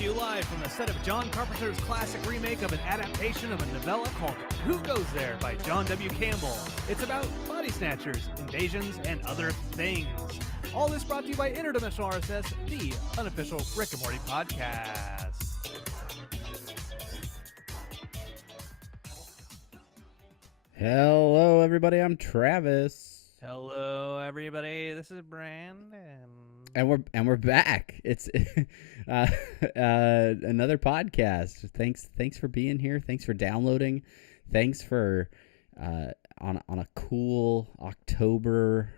to you live from the set of John Carpenter's classic remake of an adaptation of a novella called Who Goes There by John W. Campbell. It's about body snatchers, invasions, and other things. All this brought to you by Interdimensional RSS, the unofficial Rick and Morty podcast. Hello, everybody. I'm Travis. Hello, everybody. This is Brandon. And we're back. It's another podcast. Thanks for being here. Thanks for downloading. Thanks for on a cool October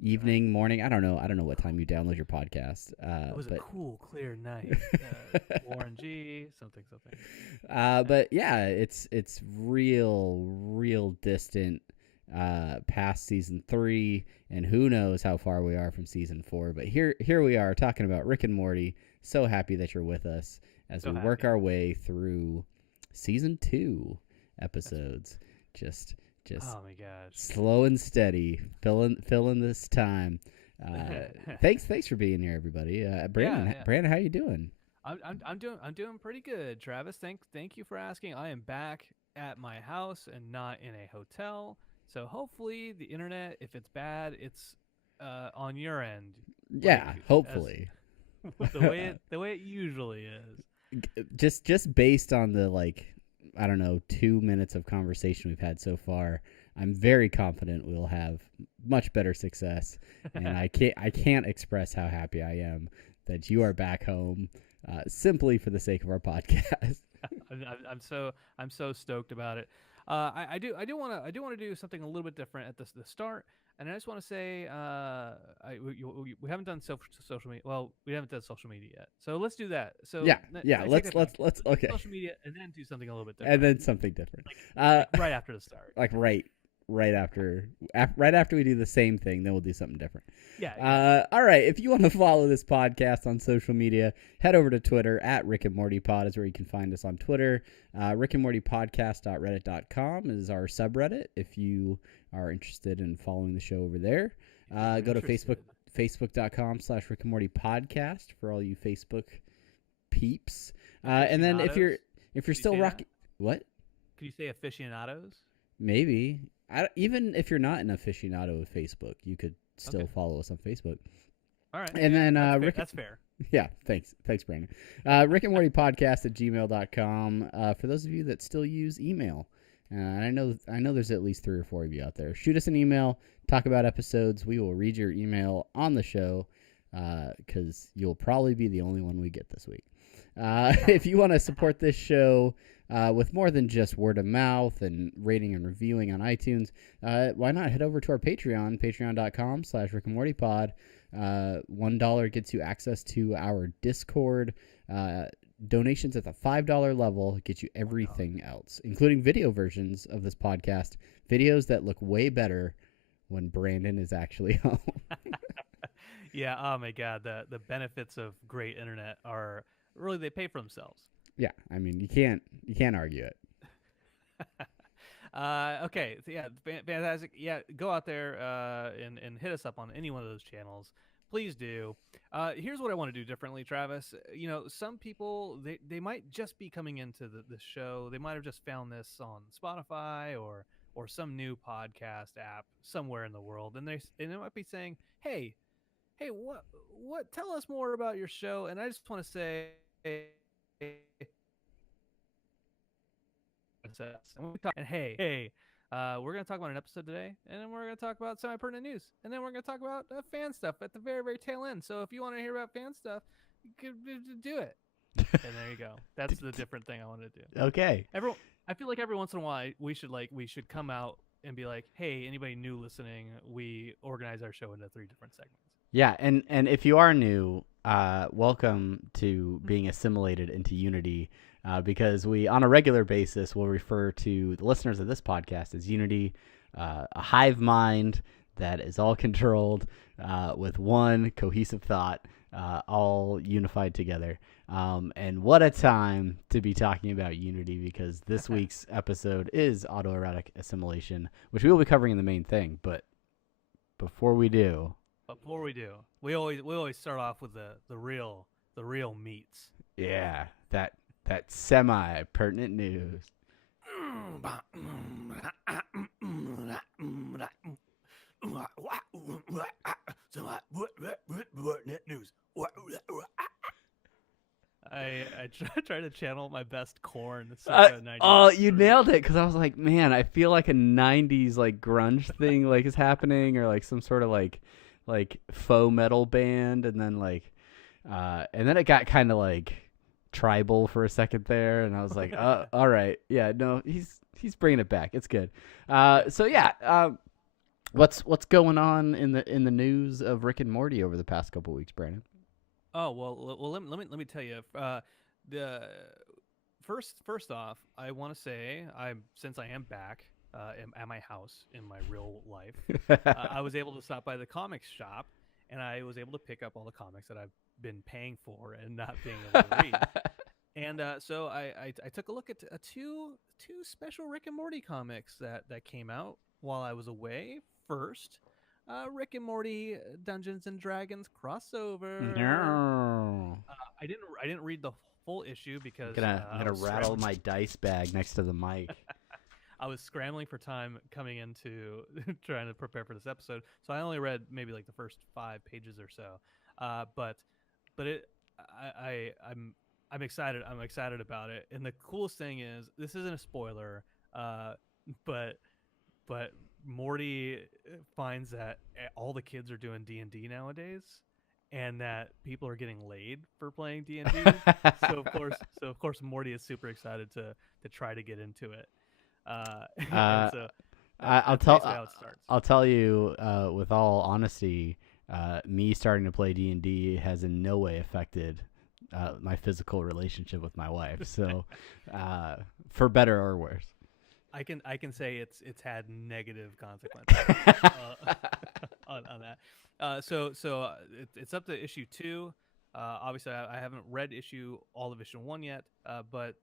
evening, morning. I don't know what time you download your podcast. It was a cool, clear night. Orangey, something. But yeah, it's real distant past season 3, and who knows how far we are from season 4. But here we are talking about Rick and Morty. So happy that you're with us as we work our way through season 2 episodes. Just oh my gosh, slow and steady, filling this time. Thanks for being here, everybody. Brandon, how you doing? I'm doing pretty good, Travis. Thank you for asking. I am back at my house and not in a hotel. So hopefully the internet, if it's bad, it's on your end. Yeah, hopefully. The way it usually is. Just based on the 2 minutes of conversation we've had so far, I'm very confident we'll have much better success. And I can't express how happy I am that you are back home, simply for the sake of our podcast. I'm so stoked about it. I do want to do something a little bit different at the start, and I just want to say we haven't done social media. Well, we haven't done social media yet, so let's do that. So let's okay. Social media, and then do something a little bit different. And then something different. Like right after the start. Like right after we do the same thing, then we'll do something different. Yeah. All right. If you want to follow this podcast on social media, head over to Twitter at Rick and Morty Pod is where you can find us on Twitter. Rick and Morty Podcast.reddit.com is our subreddit if you are interested in following the show over there. Go to Facebook.com/Rick and Morty Podcast for all you Facebook peeps. And then if you're still rocking, what? Can you say aficionados? Maybe. Even if you're not an aficionado of Facebook, you could still follow us on Facebook. All right. And then that's fair. Yeah, thanks, Brandon. Rick and Morty Podcast at gmail.com. For those of you that still use email, and I know there's at least 3 or 4 of you out there. Shoot us an email. Talk about episodes. We will read your email on the show because you'll probably be the only one we get this week. If you want to support this show with more than just word of mouth and rating and reviewing on iTunes, why not head over to our Patreon, patreon.com/Rick and Morty Pod. $1 gets you access to our Discord. Donations at the $5 level get you everything else, including video versions of this podcast, videos that look way better when Brandon is actually home. Yeah, oh my God, the benefits of great internet are really, they pay for themselves. Yeah, I mean, you can't argue it. Okay, so yeah, fantastic. Yeah, go out there and hit us up on any one of those channels. Please do. Here's what I want to do differently, Travis. You know, some people, they might just be coming into the show. They might have just found this on Spotify or some new podcast app somewhere in the world, and they might be saying, "Hey, what? Tell us more about your show." And I just want to say, we're going to talk about an episode today, and then we're going to talk about semi-pertinent news, and then we're going to talk about fan stuff at the very, very tail end. So if you want to hear about fan stuff, you can do it. And there you go. That's the different thing I want to do. Okay. I feel like every once in a while we should come out and be like, hey, anybody new listening, we organize our show into 3 different segments. Yeah, and if you are new, welcome to being assimilated into Unity, because we, on a regular basis, will refer to the listeners of this podcast as Unity, a hive mind that is all controlled with one cohesive thought, all unified together. And what a time to be talking about Unity, because this week's episode is Autoerotic Assimilation, which we will be covering in the main thing. But before we do, we always start off with the real meats. Yeah, that semi pertinent news. News. I try to channel my best corn circa 90. Oh, you nailed it, because I was like, man, I feel like a '90s like grunge thing like is happening, or like some sort of like faux metal band, and then it got kind of like tribal for a second there, and I was like, all right, yeah, no, he's bringing it back. It's good. So yeah, what's going on in the news of Rick and Morty over the past couple weeks, Brandon? Oh well. Let me tell you. The first off, I want to say since I am back at my house in my real life, I was able to stop by the comics shop, and I was able to pick up all the comics that I've been paying for and not being able to read. And so I took a look at two special Rick and Morty comics that came out while I was away. First, Rick and Morty Dungeons and Dragons crossover. No. I didn't read the full issue because I'm gonna rattle my dice bag next to the mic. I was scrambling for time coming into trying to prepare for this episode, so I only read maybe like the first 5 pages or so. But I'm excited. I'm excited about it. And the coolest thing is, this isn't a spoiler, but Morty finds that all the kids are doing D&D nowadays, and that people are getting laid for playing D&D. so of course Morty is super excited to try to get into it. I'll tell you with all honesty, me starting to play D&D has in no way affected my physical relationship with my wife. So for better or worse. I can say it's had negative consequences on that. So it's up to issue 2. Obviously, I haven't read all of issue 1 yet, but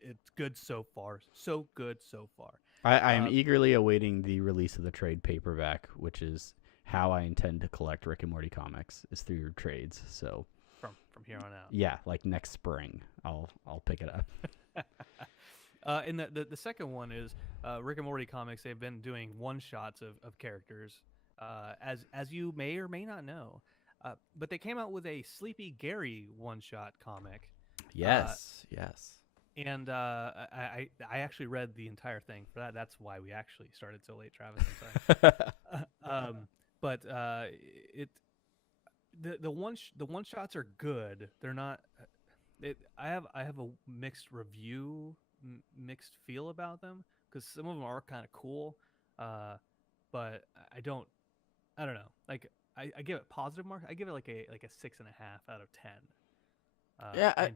it's good so far. So good so far. I am eagerly awaiting the release of the trade paperback, which is how I intend to collect Rick and Morty comics, is through your trades. So from here on out. Yeah, like next spring, I'll pick it up. And the second one is Rick and Morty comics. They've been doing one-shots of characters, as you may or may not know. But they came out with a Sleepy Gary one-shot comic. Yes. And I actually read the entire thing for that. That's why we actually started so late, Travis. I'm sorry. But the one shots are good. They're not. I have a mixed feel about them, because some of them are kind of cool, but I don't know. Like I give it positive mark. I give it like a 6.5 out of 10. I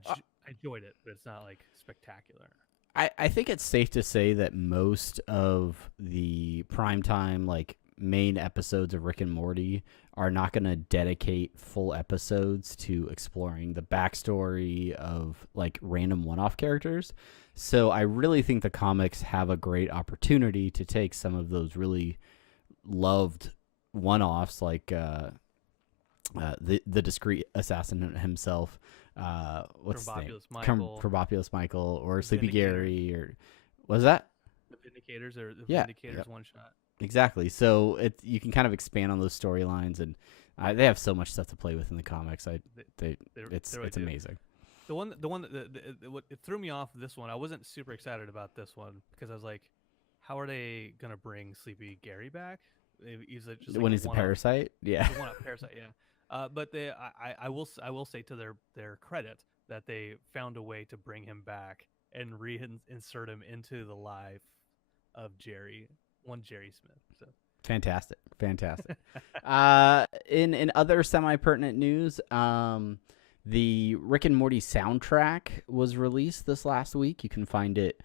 enjoyed it, but it's not like spectacular. I think it's safe to say that most of the primetime like main episodes of Rick and Morty are not going to dedicate full episodes to exploring the backstory of like random one-off characters. So I really think the comics have a great opportunity to take some of those really loved one-offs, like the discreet assassin himself. What's his name? Probopulous Michael, or Sleepy Gary, or what is that? The Vindicators, or the Yeah, Vindicators one shot. Exactly. So you can kind of expand on those storylines, and they have so much stuff to play with in the comics. It's amazing. The one that what it threw me off this one. I wasn't super excited about this one because I was like, how are they gonna bring Sleepy Gary back? He's just when he's a parasite, yeah. Parasite, yeah. But I will say to their credit that they found a way to bring him back and reinsert him into the life of Jerry Smith. So fantastic. In other semi-pertinent news, the Rick and Morty soundtrack was released this last week. You can find it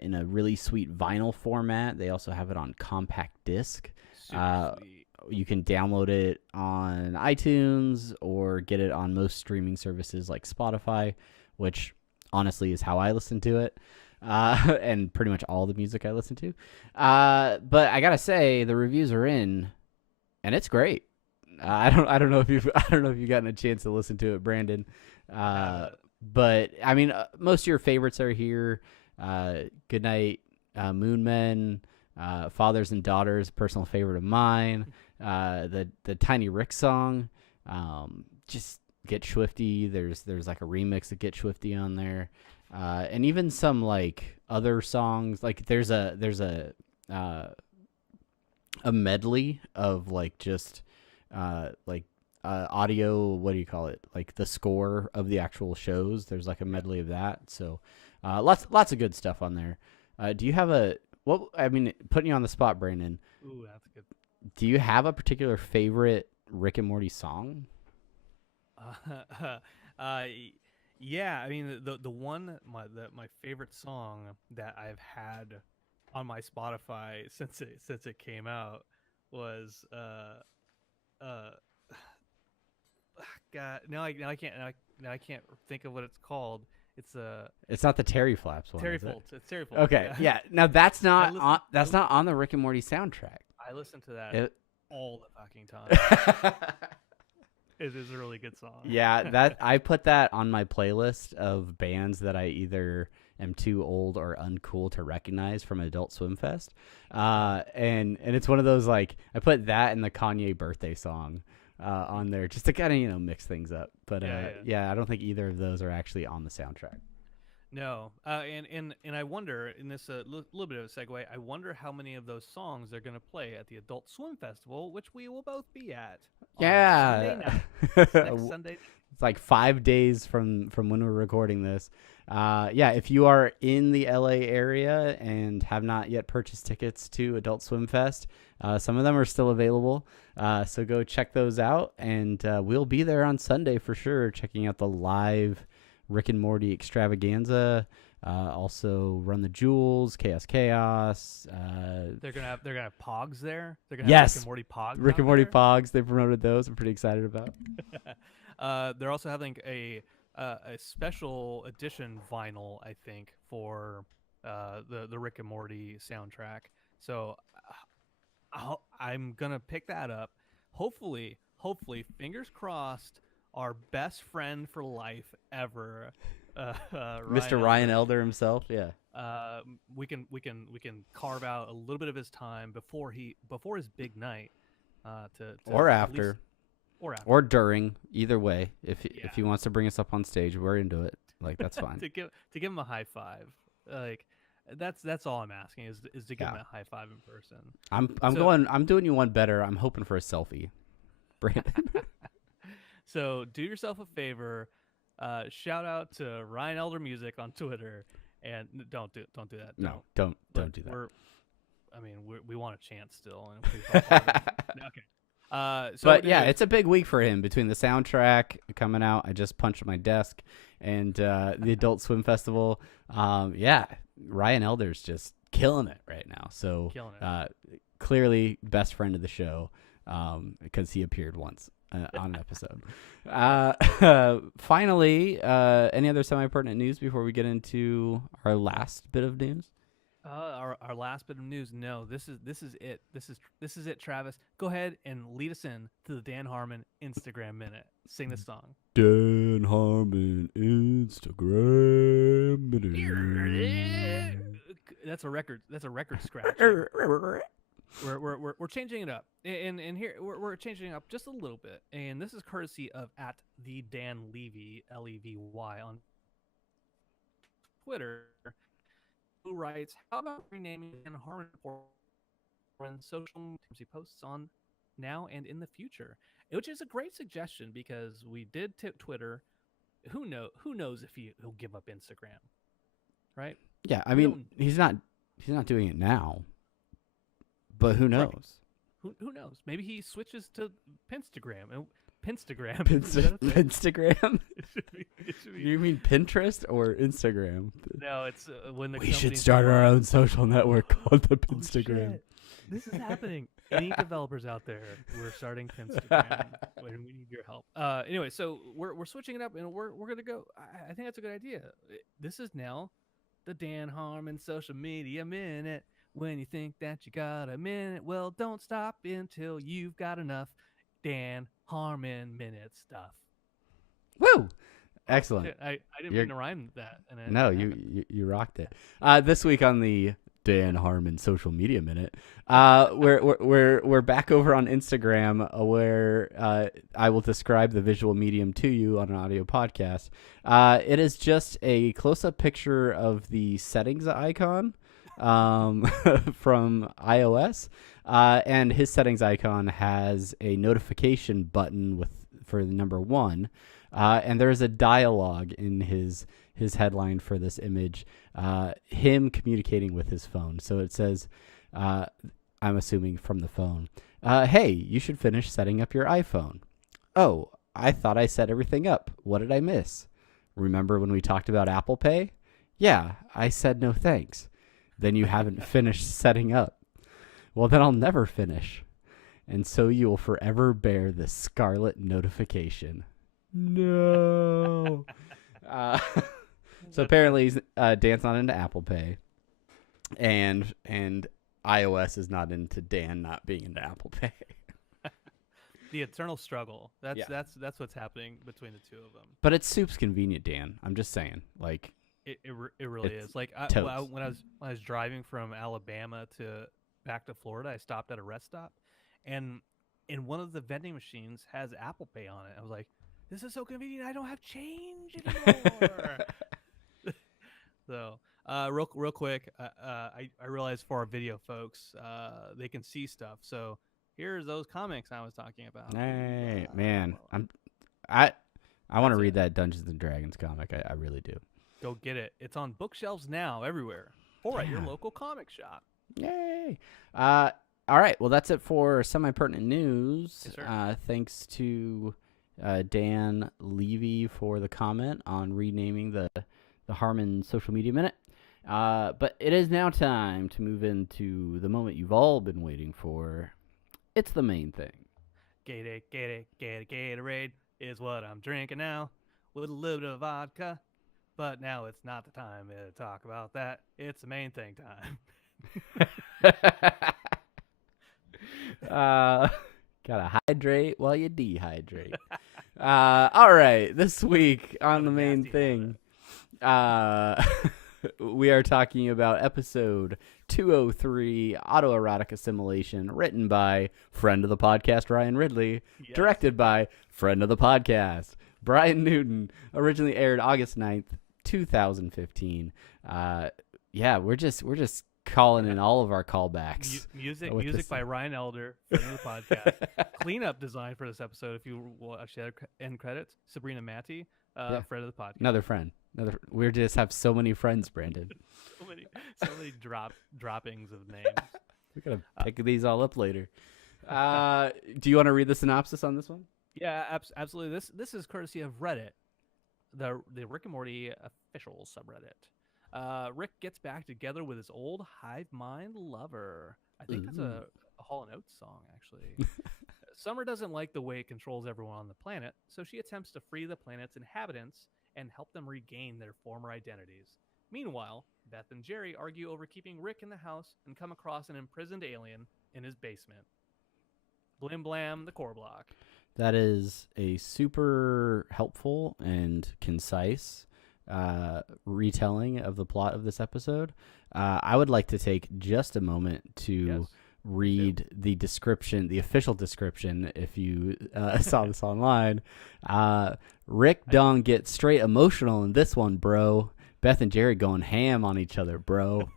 in a really sweet vinyl format. They also have it on compact disc. Super sweet. You can download it on iTunes or get it on most streaming services like Spotify, which honestly is how I listen to it, and pretty much all the music I listen to. But I gotta say, the reviews are in, and it's great. I don't know if you've gotten a chance to listen to it, Brandon. but I mean, most of your favorites are here. Goodnight, Moon Men, Fathers and Daughters, personal favorite of mine. The Tiny Rick song, just Get Swifty. There's like a remix of Get Swifty on there, and even some like other songs. Like there's a medley of like just audio. What do you call it? Like the score of the actual shows. There's like a medley of that. So lots of good stuff on there. Do you have I mean, putting you on the spot, Brandon. Ooh, that's good. Do you have a particular favorite Rick and Morty song? Yeah. I mean, the one my favorite song that I've had on my Spotify since it came out was uh God, now I can't think of what it's called. It's It's not the Terry Flaps one. Terry Is it? Foltz. It's Terry Foltz. Okay, yeah. Now that's not on the Rick and Morty soundtrack. I listen to that It, all the fucking time. It is a really good song. yeah, that I put that on my playlist of bands that I either am too old or uncool to recognize from Adult Swim Fest. And it's one of those, like, I put that and the Kanye birthday song on there just to kind of, mix things up. But yeah, I don't think either of those are actually on the soundtrack. No, and I wonder, in this little bit of a segue, I wonder how many of those songs they're going to play at the Adult Swim Festival, which we will both be at. Yeah. Next Sunday. It's like 5 days from when we're recording this. Yeah, if you are in the LA area and have not yet purchased tickets to Adult Swim Fest, some of them are still available. So go check those out, and we'll be there on Sunday for sure, checking out the live Rick and Morty extravaganza. Also Run the Jewels, Chaos. They're gonna have Pogs there. They're gonna yes, have Rick and Morty Pogs. Rick and Morty Pogs. They promoted those. I'm pretty excited about. They're also having a special edition vinyl, I think, for the Rick and Morty soundtrack. So I'm gonna pick that up. Hopefully, fingers crossed. Our best friend for life ever, Mr. Ryan Elder himself. Yeah. We can carve out a little bit of his time before his big night, to or after. Or during, either way. If he wants to bring us up on stage, we're into it. Like, that's fine. to give him a high five. Like, that's all I'm asking is to give him a high five in person. I'm doing you one better. I'm hoping for a selfie, Brandon. So do yourself a favor. Shout out to Ryan Elder Music on Twitter, and don't do that. No, don't do that. We want a chance still. Okay. But yeah, it's a big week for him between the soundtrack coming out. I just punched my desk, and the Adult Swim Festival. Yeah, Ryan Elder's just killing it right now. So clearly best friend of the show, because he appeared once on an episode. Finally, any other semi-pertinent news before we get into our last bit of news? Our last bit of news. No, this is it. This is it. Travis, go ahead and lead us in to the Dan Harmon Instagram minute. Sing this song. Dan Harmon Instagram minute. That's a record scratch. We're changing it up, and here we're changing it up just a little bit. And this is courtesy of at the Dan Levy Levy on Twitter, who writes, "How about renaming Dan Harmon for social media he posts on now and in the future?" Which is a great suggestion because we did tip Twitter. Who knows if he'll give up Instagram, right? Yeah, I mean he's not doing it now. But who knows? Right. Who knows? Maybe he switches to Pinstagram. Pinstagram. Pinstagram? You mean Pinterest or Instagram? No, it's when the we should start our own social network called the Pinstagram. This is happening. Any developers out there, we're starting Pinstagram. We need your help. Anyway, so we're switching it up, and we're gonna go. I think that's a good idea. This is now the Dan Harmon Social Media Minute. When you think that you got a minute, well, don't stop until you've got enough Dan Harmon minute stuff. Woo! Excellent. I didn't You're- mean to rhyme that. And it No, happened. you rocked it. This week on the Dan Harmon Social Media Minute, we're back over on Instagram, where I will describe the visual medium to you on an audio podcast. It is just a close-up picture of the settings icon from iOS, and his settings icon has a notification button for the number 1, and there is a dialogue in his headline for this image, him communicating with his phone. So it says, I'm assuming from the phone, hey, you should finish setting up your iPhone. Oh, I thought I set everything up. What did I miss? Remember when we talked about Apple Pay? Yeah, I said no thanks. Then you haven't finished setting up. Well, then I'll never finish. And so you will forever bear the scarlet notification. No. So apparently, Dan's not into Apple Pay, and iOS is not into Dan not being into Apple Pay. The eternal struggle. That's what's happening between the two of them. But it's soup's convenient, Dan. I'm just saying, like It really it's is. Like when I was driving from Alabama back to Florida, I stopped at a rest stop, and one of the vending machines has Apple Pay on it. I was like, this is so convenient. I don't have change anymore. So, real quick, I realized for our video folks, they can see stuff. So here's those comics I was talking about. Hey, man, I want to read that Dungeons and Dragons comic. I really do. Go get it. It's on bookshelves now everywhere, or at your local comic shop. Yay! All right. Well, that's it for semi-pertinent news. Yes, sir. Thanks to Dan Levy for the comment on renaming the Harmon Social Media Minute. But it is now time to move into the moment you've all been waiting for. It's the main thing. Gatorade is what I'm drinking now with a little bit of vodka. But now it's not the time to talk about that. It's the main thing time. Gotta hydrate while you dehydrate. All right. This week on the main thing, we are talking about episode 203, Autoerotic Assimilation, written by friend of the podcast, Ryan Ridley, Yes. directed by friend of the podcast, Brian Newton, originally aired August 9th, 2015. Yeah, we're just calling in all of our callbacks. Music by Ryan Elder, friend of the podcast. Cleanup design for this episode, if you will actually end credits, Sabrina Matti, friend of the podcast. Another friend. We just have so many friends, Brandon. so many droppings of names. We gotta pick these all up later. Do you want to read the synopsis on this one? Yeah, absolutely. This is courtesy of Reddit, the Rick and Morty official subreddit. Rick gets back together with his old hive mind lover. I think that's a Hall & Oates song, actually. Summer doesn't like the way it controls everyone on the planet, so she attempts to free the planet's inhabitants and help them regain their former identities. Meanwhile, Beth and Jerry argue over keeping Rick in the house and come across an imprisoned alien in his basement. Blim blam, the core block. That is a super helpful and concise retelling of the plot of this episode. I would like to take just a moment to read the description, the official description, if you saw this online. Rick Dong gets straight emotional in this one, bro. Beth and Jerry going ham on each other, bro.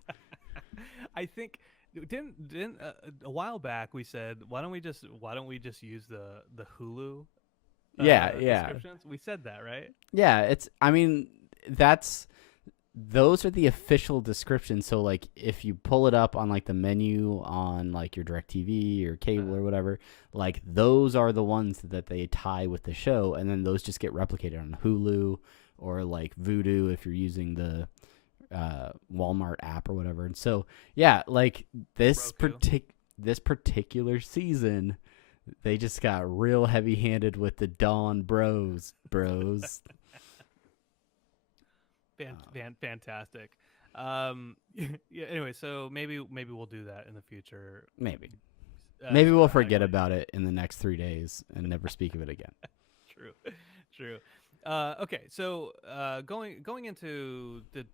I think didn't a while back we said why don't we just use the Hulu descriptions? We said that, right? Yeah, those are the official descriptions. So like if you pull it up on like the menu on like your DirecTV or cable or whatever, like those are the ones that they tie with the show, and then those just get replicated on Hulu or like Vudu if you're using the Walmart app or whatever. And so yeah, like this particular season, they just got real heavy-handed with the Dawn bros. Fantastic. Yeah. Anyway, so maybe we'll do that in the future. Maybe we'll forget about it in the next 3 days and never speak of it again. True. Okay, so going into the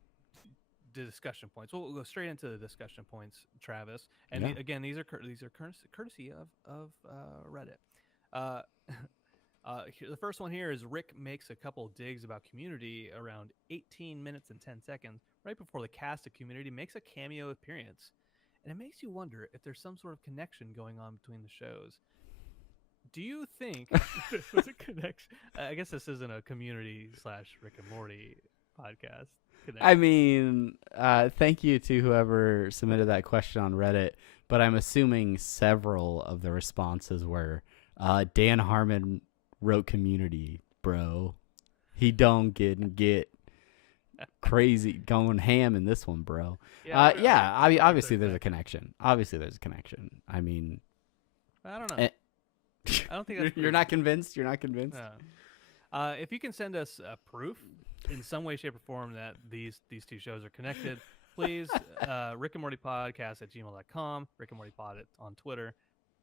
discussion points. We'll go straight into the discussion points, Travis. And Yeah. again, these are courtesy of Reddit. Uh, the first one here is Rick makes a couple digs about Community around 18 minutes and 10 seconds, right before the cast of Community makes a cameo appearance. And it makes you wonder if there's some sort of connection going on between the shows. Do you think there's a connection? I guess this isn't a Community / Rick and Morty podcast. I mean, thank you to whoever submitted that question on Reddit, but I'm assuming several of the responses were, Dan Harmon wrote Community, bro. He don't get crazy going ham in this one, bro. Obviously there's a connection. I mean, I don't know. I don't think that's you're not convinced. You're not convinced. If you can send us proof in some way, shape, or form that these two shows are connected, please, Rick and Morty podcast at gmail.com, Rick and Morty pod on Twitter.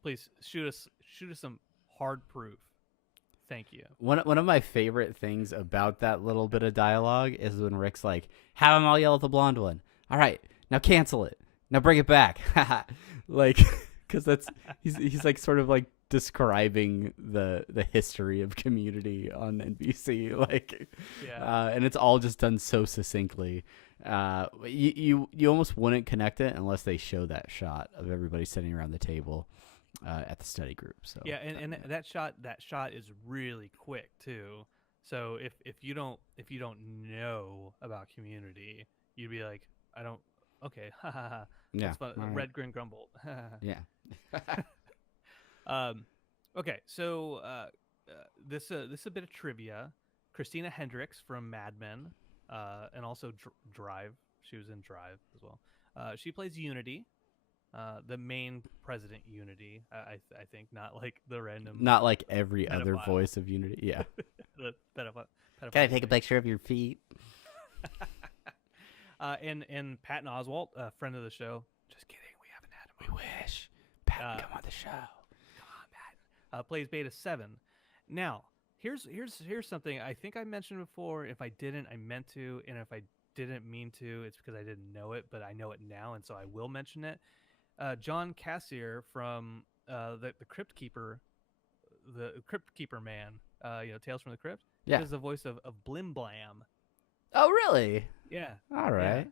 Please shoot us some hard proof. Thank you. One of my favorite things about that little bit of dialogue is when Rick's like, "Have them all yell at the blonde one. All right, now cancel it. Now bring it back." Like, because he's like sort of like describing the history of Community on NBC, like, and it's all just done so succinctly. You almost wouldn't connect it unless they show that shot of everybody sitting around the table at the study group. So and that shot is really quick too. So if you don't know about Community, you'd be like, I don't. Okay, yeah, fun. Right. Red Grin grumbled. Yeah. Okay, so this is a bit of trivia. Christina Hendricks from Mad Men, and also Drive. She was in Drive as well. She plays Unity, the main president Unity. I think, not like the random. Not like every pedophile. Other voice of Unity. Yeah. The pedophile. Can I take a picture of your feet? And Patton Oswalt, a friend of the show. Just kidding, we haven't had him. We wish. Patton, come on the show. Come on, Patton. Plays Beta 7. Now, here's something I think I mentioned before. If I didn't, I meant to, and if I didn't mean to, it's because I didn't know it, but I know it now, and so I will mention it. John Cassier from the Crypt Keeper, man. Tales from the Crypt. Yeah. He is the voice of Blim Blam. Oh, really? Yeah. All right.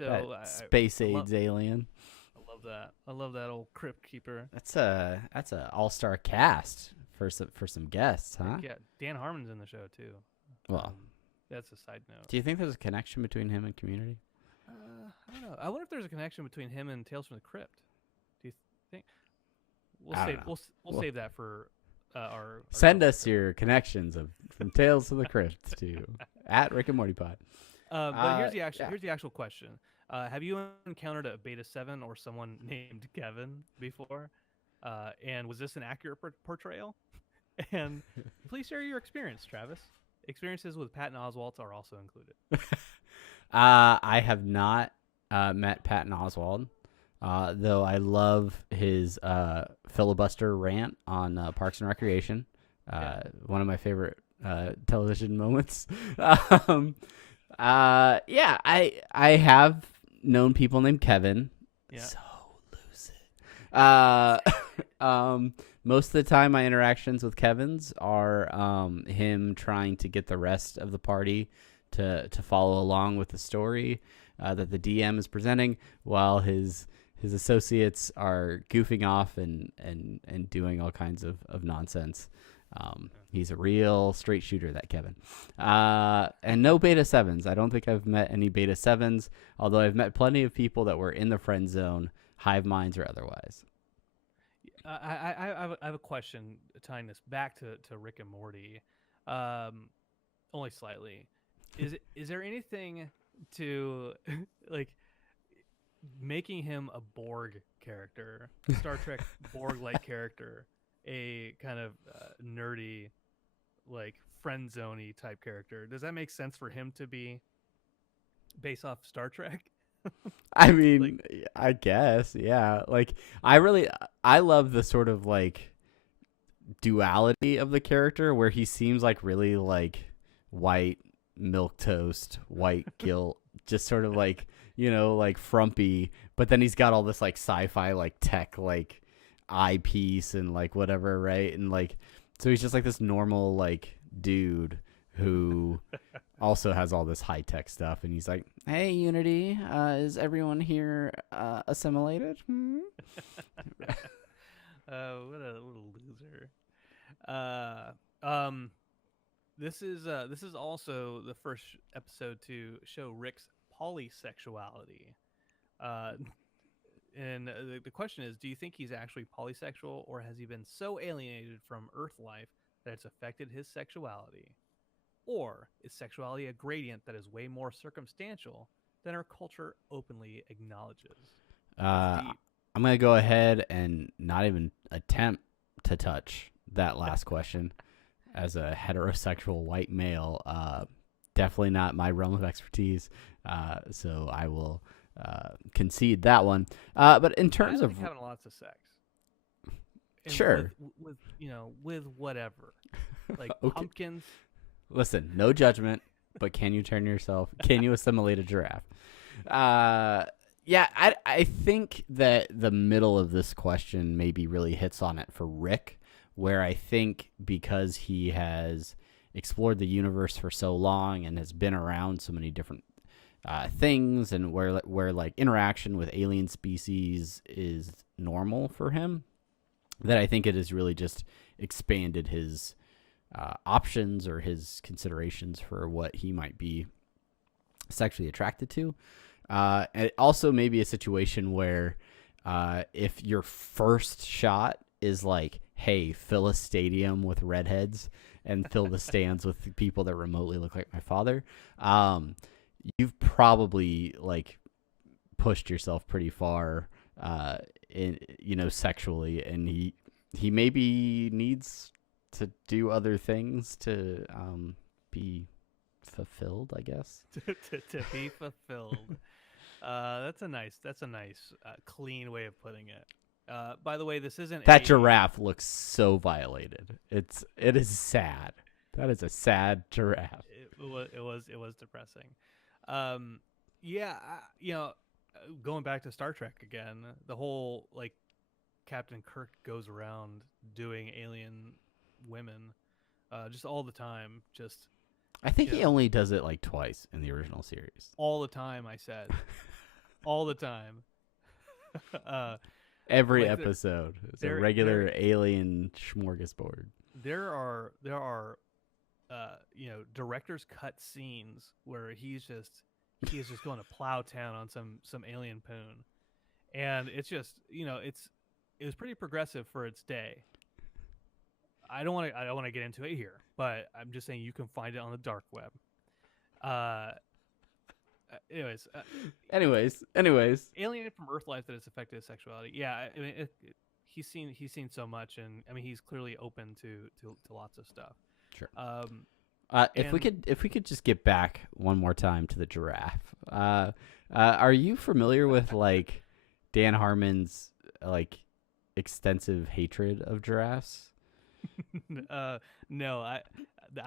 Yeah. So Space AIDS alien. I love that old Crypt Keeper. That's a all-star cast for some guests, huh? Yeah, Dan Harmon's in the show too. Well, that's a side note. Do you think there's a connection between him and Community? I don't know. I wonder if there's a connection between him and Tales from the Crypt. Do you think? We'll save that for our Send us your connections from Tales from the Crypt to at Rick and Morty Pod. But here's the actual question. Have you encountered a Beta 7 or someone named Kevin before? And was this an accurate portrayal? And please share your experience, Travis. Experiences with Patton Oswalt are also included. I have not met Patton Oswalt, though I love his filibuster rant on Parks and Recreation. One of my favorite television moments. I have known people named Kevin. Yeah. So lucid. Most of the time, my interactions with Kevin's are him trying to get the rest of the party to follow along with the story that the DM is presenting, while his associates are goofing off and doing all kinds of nonsense. He's a real straight shooter, that Kevin. And no Beta 7s. I don't think I've met any Beta 7s, although I've met plenty of people that were in the friend zone, hive minds or otherwise. I have a question tying this back to Rick and Morty, only slightly. Is there anything to like making him a Borg character, Star Trek Borg-like character, a kind of nerdy, like friend zoney type character? Does that make sense for him to be based off Star Trek? I mean, I guess, yeah. Like, I love the sort of like duality of the character where he seems like really like white milk toast, white guilt, just sort of like, like frumpy, but then he's got all this like sci-fi like tech like eyepiece and like whatever, right? And like so he's just like this normal like dude who also has all this high tech stuff, and he's like, "Hey, Unity, is everyone here assimilated?" What a loser. This is also the first episode to show Rick's polysexuality. And the question is, do you think he's actually polysexual, or has he been so alienated from Earth life that it's affected his sexuality? Or is sexuality a gradient that is way more circumstantial than our culture openly acknowledges? I'm gonna go ahead and not even attempt to touch that last question. As a heterosexual white male, definitely not my realm of expertise. So I will concede that one. But in terms of having lots of sex, sure, with whatever, like okay. pumpkins. Listen, no judgment, but can you assimilate a giraffe? Yeah, I think that the middle of this question maybe really hits on it for Rick, where I think because he has explored the universe for so long and has been around so many different things, and where like interaction with alien species is normal for him, that I think it has really just expanded his options or his considerations for what he might be sexually attracted to. And also maybe a situation where if your first shot is like, hey, fill a stadium with redheads and fill the stands with people that remotely look like my father, you've probably like pushed yourself pretty far sexually, and he maybe needs to do other things to be fulfilled, I guess. to be fulfilled. That's a nice clean way of putting it. By the way, this isn't that giraffe looks so violated. It is sad. That is a sad giraffe. It was depressing. Going back to Star Trek again, the whole like Captain Kirk goes around doing alien women just all the time. Just I think he only does it like twice in the original series. All the time, I said. All the time. Every episode. It's a regular alien smorgasbord. There are director's cut scenes where he is just going to plow town on some alien poon. And it's just, it was pretty progressive for its day. I don't want to get into it here, but I'm just saying you can find it on the dark web. Anyways, alienated from Earth life that has affected his sexuality. Yeah, I mean, he's seen so much, and I mean, he's clearly open to lots of stuff. Sure. If we could just get back one more time to the giraffe. Are you familiar with like Dan Harmon's like extensive hatred of giraffes? No, I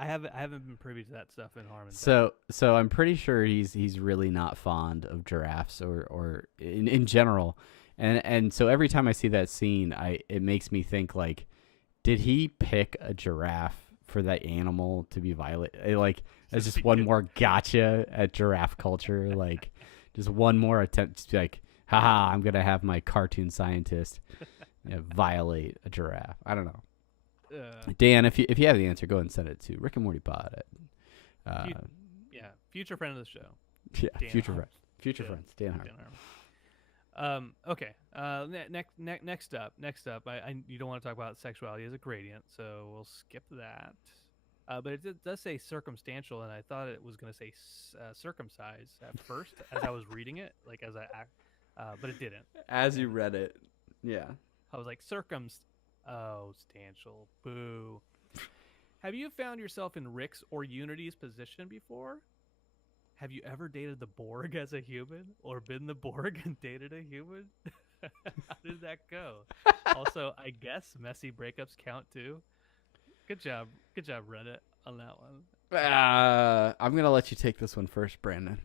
haven't been privy to that stuff in Harmon. So I'm pretty sure he's really not fond of giraffes or in general, and so every time I see that scene, it makes me think like, did he pick a giraffe for that animal to be violent? Like, it's just one more gotcha at giraffe culture, like just one more attempt to be like, haha, I'm gonna have my cartoon scientist violate a giraffe. I don't know. Dan, if you have the answer, go ahead and send it to Rick and Morty Pod at future friend of the show. Yeah, Dan future Harmon. Future friends, Dan Harmon. Okay. Next up, you don't want to talk about sexuality as a gradient, so we'll skip that. But it does say circumstantial, and I thought it was going to say circumcised at first as I was reading it, like but it didn't. As you read it, yeah. I was like stantial. Boo. Have you found yourself in Rick's or Unity's position before? Have you ever dated the Borg as a human, or been the Borg and dated a human? How did that go? Also, I guess messy breakups count too. Good job, Reddit, on that one. I'm gonna let you take this one first, Brandon.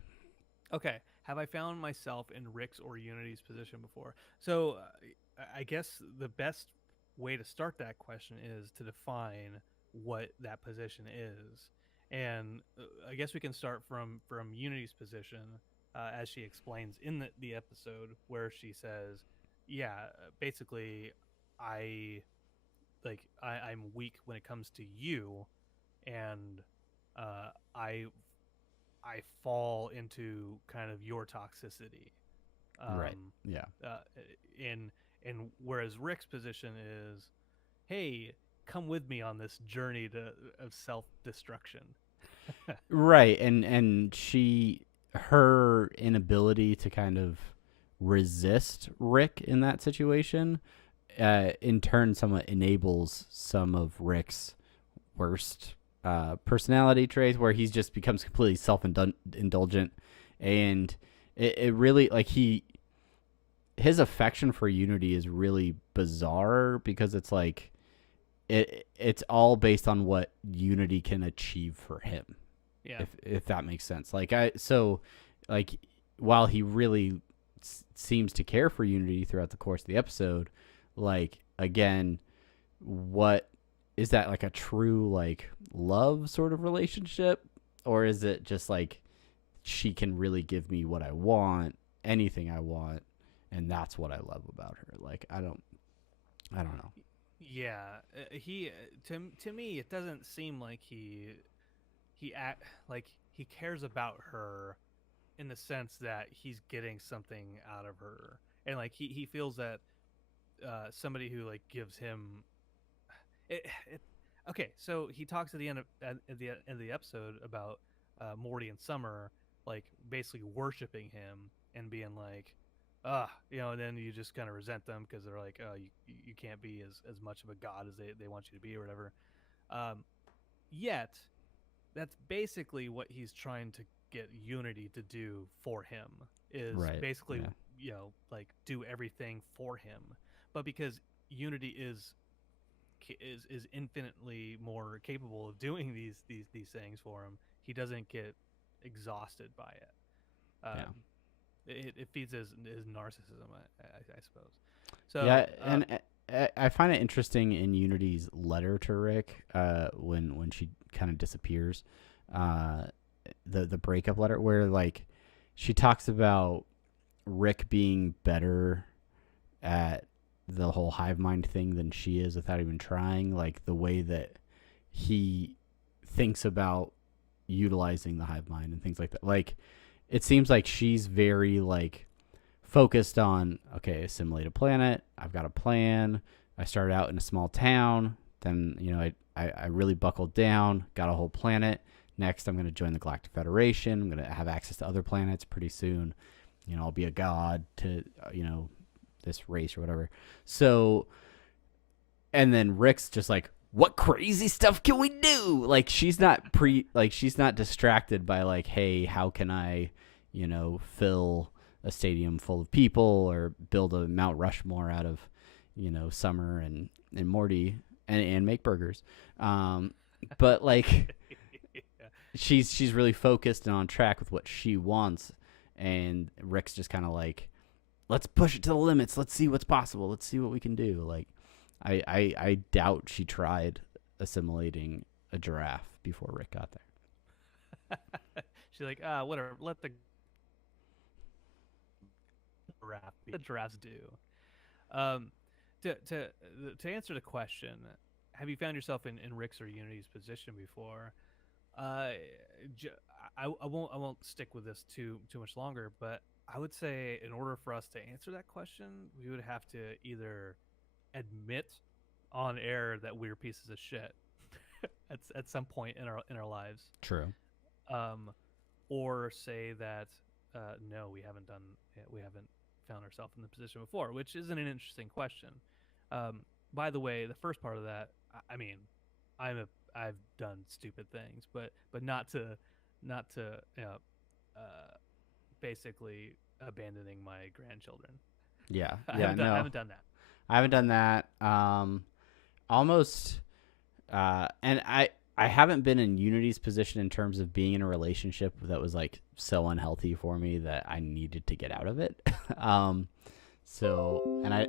Okay. Have I found myself in Rick's or Unity's position before? So I guess the best way to start that question is to define what that position is. And I guess we can start from Unity's position, as she explains in the episode where she says, "Yeah, basically, I I'm weak when it comes to you, and uh, I I fall into kind of your toxicity." Right. Um, Yeah. uh, in and whereas Rick's position is, "Hey, come with me on this journey to of self destruction." Right. And her inability to kind of resist Rick in that situation, in turn, somewhat enables some of Rick's worst personality traits, where he's just becomes completely self-indulgent, and it really like his affection for Unity is really bizarre because it's like it's all based on what Unity can achieve for him, Yeah, if that makes sense. Like while he really seems to care for Unity throughout the course of the episode, like again, what is that, like a true like love sort of relationship, or is it just like she can really give me what I want, anything I want, and that's what I love about her. Like I don't know. yeah. He to me, it doesn't seem like he act like he cares about her in the sense that he's getting something out of her, and like he feels that somebody who like gives him it. Okay, so he talks at the end of the episode about Morty and Summer, like basically worshiping him and being like, and then you just kind of resent them because they're like, oh, you can't be as much of a god as they want you to be or whatever. Um, Yet that's basically what he's trying to get Unity to do for him, is Right. basically, Yeah. like do everything for him. But because Unity is infinitely more capable of doing these things for him, he doesn't get exhausted by it. Yeah. It feeds his narcissism, I suppose. So Yeah, and I find it interesting in Unity's letter to Rick, when she kind of disappears, uh, the breakup letter, where like she talks about Rick being better at the whole hive mind thing than she is without even trying, like the way that he thinks about utilizing the hive mind and things like that. Like it seems like she's very like focused on, okay, assimilate a planet. I've got a plan. I started out in a small town. Then, I really buckled down, got a whole planet. Next, I'm going to join the Galactic Federation. I'm going to have access to other planets pretty soon. I'll be a god to, this race or whatever. So, and then Rick's just like, what crazy stuff can we do? Like she's not distracted by like, hey, how can I, fill a stadium full of people or build a Mount Rushmore out of, Summer and Morty and make burgers. But like yeah, she's really focused and on track with what she wants, and Rick's just kind of like, let's push it to the limits. Let's see what's possible. Let's see what we can do. Like I doubt she tried assimilating a giraffe before Rick got there. she's like, whatever, let the giraffe be. The giraffes do. Um, to answer the question, have you found yourself in Rick's or Unity's position before? Uh, I won't stick with this too much longer, but I would say in order for us to answer that question, we would have to either admit on air that we're pieces of shit at some point in our lives, True. um, or say that no, we haven't found ourselves in the position before, which isn't an interesting question. Um, by the way, the first part of that, I mean, I've done stupid things, but not to basically abandoning my grandchildren. Yeah. I Yeah. haven't done I No, haven't done that. I haven't done that. Almost. And I haven't been in Unity's position in terms of being in a relationship that was like so unhealthy for me that I needed to get out of it. um, so and I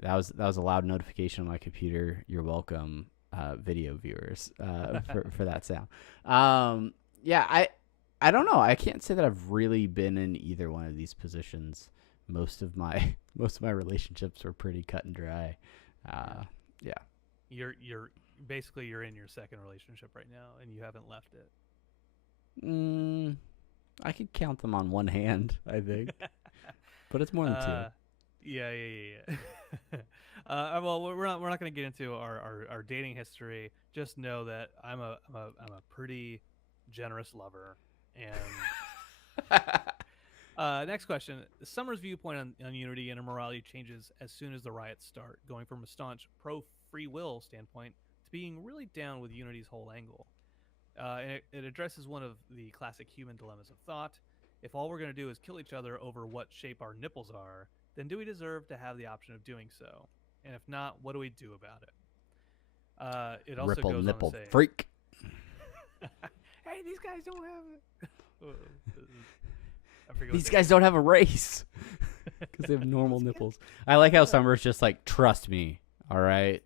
that was a loud notification on my computer. You're welcome, video viewers, for that sound. Yeah, I don't know. I can't say that I've really been in either one of these positions. Most of my relationships were pretty cut and dry. Yeah. You're basically you're in your second relationship right now, and you haven't left it. I could count them on one hand, I think, but it's more than two. Yeah. Well, we're not going to get into our dating history. Just know that I'm a pretty generous lover. And next question: Summer's viewpoint on unity and immorality changes as soon as the riots start, going from a staunch pro free will standpoint to being really down with unity's whole angle. And it addresses one of the classic human dilemmas of thought. If all we're going to do is kill each other over what shape our nipples are, then do we deserve to have the option of doing so? And if not, what do we do about it? It also Ripple goes nipple on to say, freak. "Hey, these guys don't have it." These guys don't have a race because they have normal nipples. I like how Summer's just like, trust me, all right.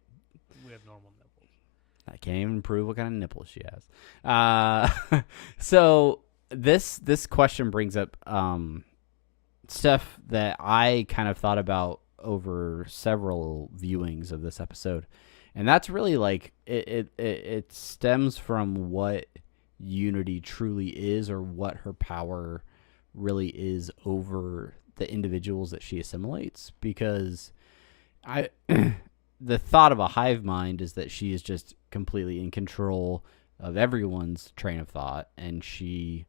We have normal nipples. I can't even prove what kind of nipples she has. So this question brings up stuff that I kind of thought about over several viewings of this episode, and that's really like it stems from what Unity truly is, or what her power really is over the individuals that she assimilates. Because the thought of a hive mind is that she is just completely in control of everyone's train of thought, and she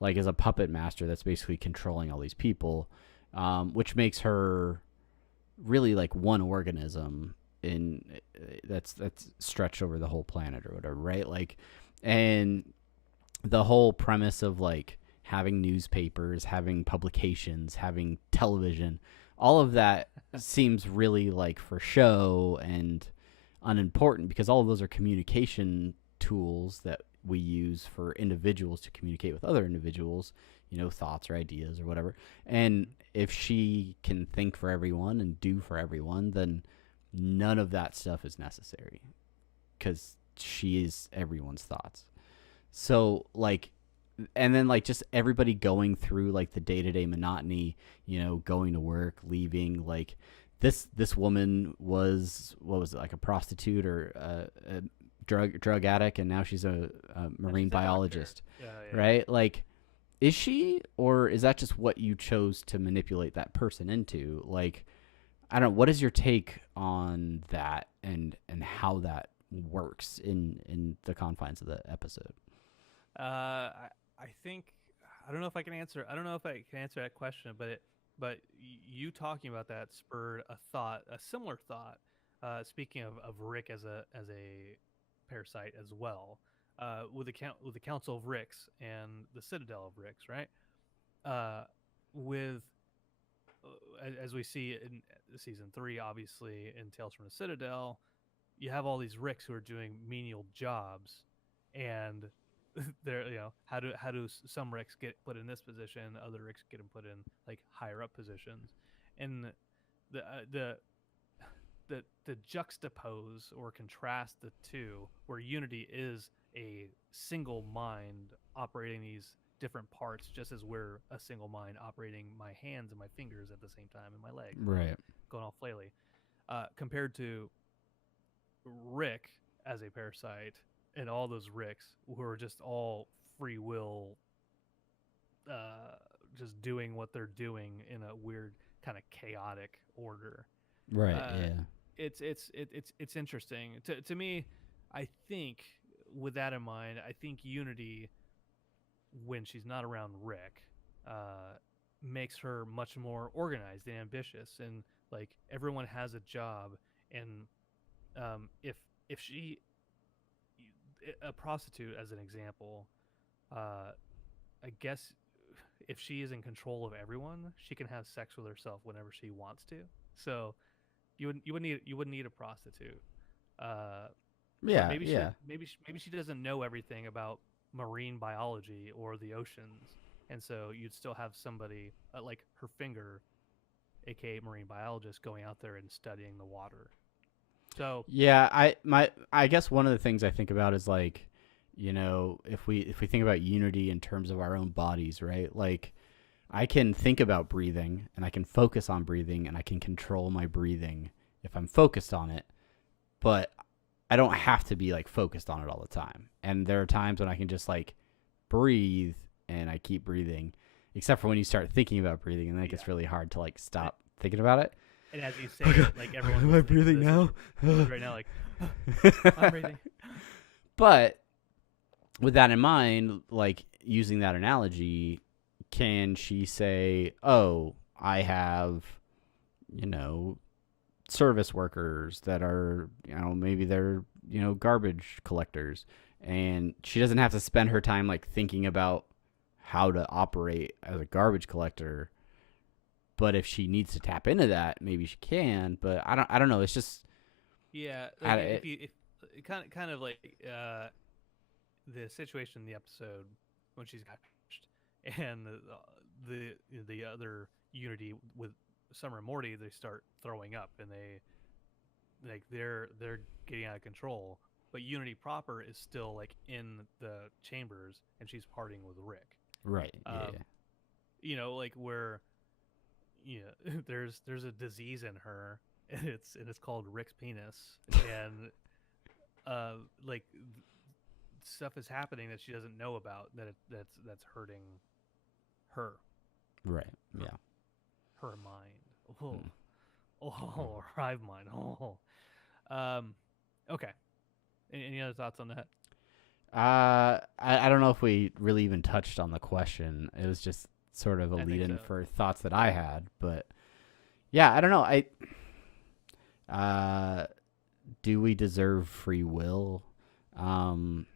like is a puppet master that's basically controlling all these people, which makes her really like one organism in that's stretched over the whole planet or whatever, right? Like, and the whole premise of like having newspapers, having publications, having television, all of that seems really like for show and unimportant, because all of those are communication tools that we use for individuals to communicate with other individuals, thoughts or ideas or whatever. And if she can think for everyone and do for everyone, then none of that stuff is necessary, because she is everyone's thoughts. So like, and then like just everybody going through like the day-to-day monotony, going to work, leaving, like this woman was, what was it, like a prostitute or a drug addict, and now she's a marine biologist. Yeah. Right? Like, is she, or is that just what you chose to manipulate that person into? Like, I don't know, what is your take on that, and how that works in the confines of the episode? I think I don't know if I can answer. I don't know if I can answer that question, but you talking about that spurred a thought, a similar thought. Speaking of Rick as a parasite as well, with the Council of Ricks and the Citadel of Ricks, right? With as we see in season 3, obviously in Tales from the Citadel, you have all these Ricks who are doing menial jobs, and they're how do some Ricks get put in this position, other Ricks get them put in like higher up positions, and the the juxtapose or contrast the two, where Unity is a single mind operating these different parts, just as we're a single mind operating my hands and my fingers at the same time, and my legs, Right. going all flaily, compared to Rick as a parasite, and all those Ricks who are just all free will, just doing what they're doing in a weird kind of chaotic order. Right. Yeah. Yeah. It's interesting to me. I think with that in mind, I think Unity, when she's not around Rick, makes her much more organized and ambitious, and like everyone has a job, and if she, a prostitute as an example, I guess if she is in control of everyone, she can have sex with herself whenever she wants to. So you would need a prostitute. but Yeah, yeah. maybe she doesn't know everything about marine biology or the oceans, and so you'd still have somebody like her finger, aka marine biologist, going out there and studying the water. So Yeah, I guess one of the things I think about is like, if we think about unity in terms of our own bodies, right? Like I can think about breathing and I can focus on breathing and I can control my breathing if I'm focused on it, but I don't have to be like focused on it all the time. And there are times when I can just like breathe and I keep breathing, except for when you start thinking about breathing and then it yeah, gets really hard to like stop thinking about it. and as you say it, like everyone Am I listening to breathing this now? is right now, like I'm breathing. But with that in mind, like using that analogy, can she say, "Oh, I have, you know, service workers that are, maybe they're, garbage collectors," and she doesn't have to spend her time like thinking about how to operate as a garbage collector. But if she needs to tap into that, maybe she can. But I don't know. It's just, Yeah, like it, if kind of like the situation in the episode when she's hatched and the other Unity with Summer and Morty, they start throwing up and they're getting out of control. But Unity proper is still like in the chambers and she's partying with Rick. right? Yeah, Um, like where there's a disease in her and it's called Rick's penis and uh like stuff is happening that she doesn't know about that's hurting her right. her, Yeah. her mind. Oh, Mm. oh, hive mind. Oh, um, okay. Any other thoughts on that? I don't know if we really even touched on the question. It was just sort of a I lead think so. in for thoughts that I had, but yeah, I don't know. Uh, do we deserve free will? Um,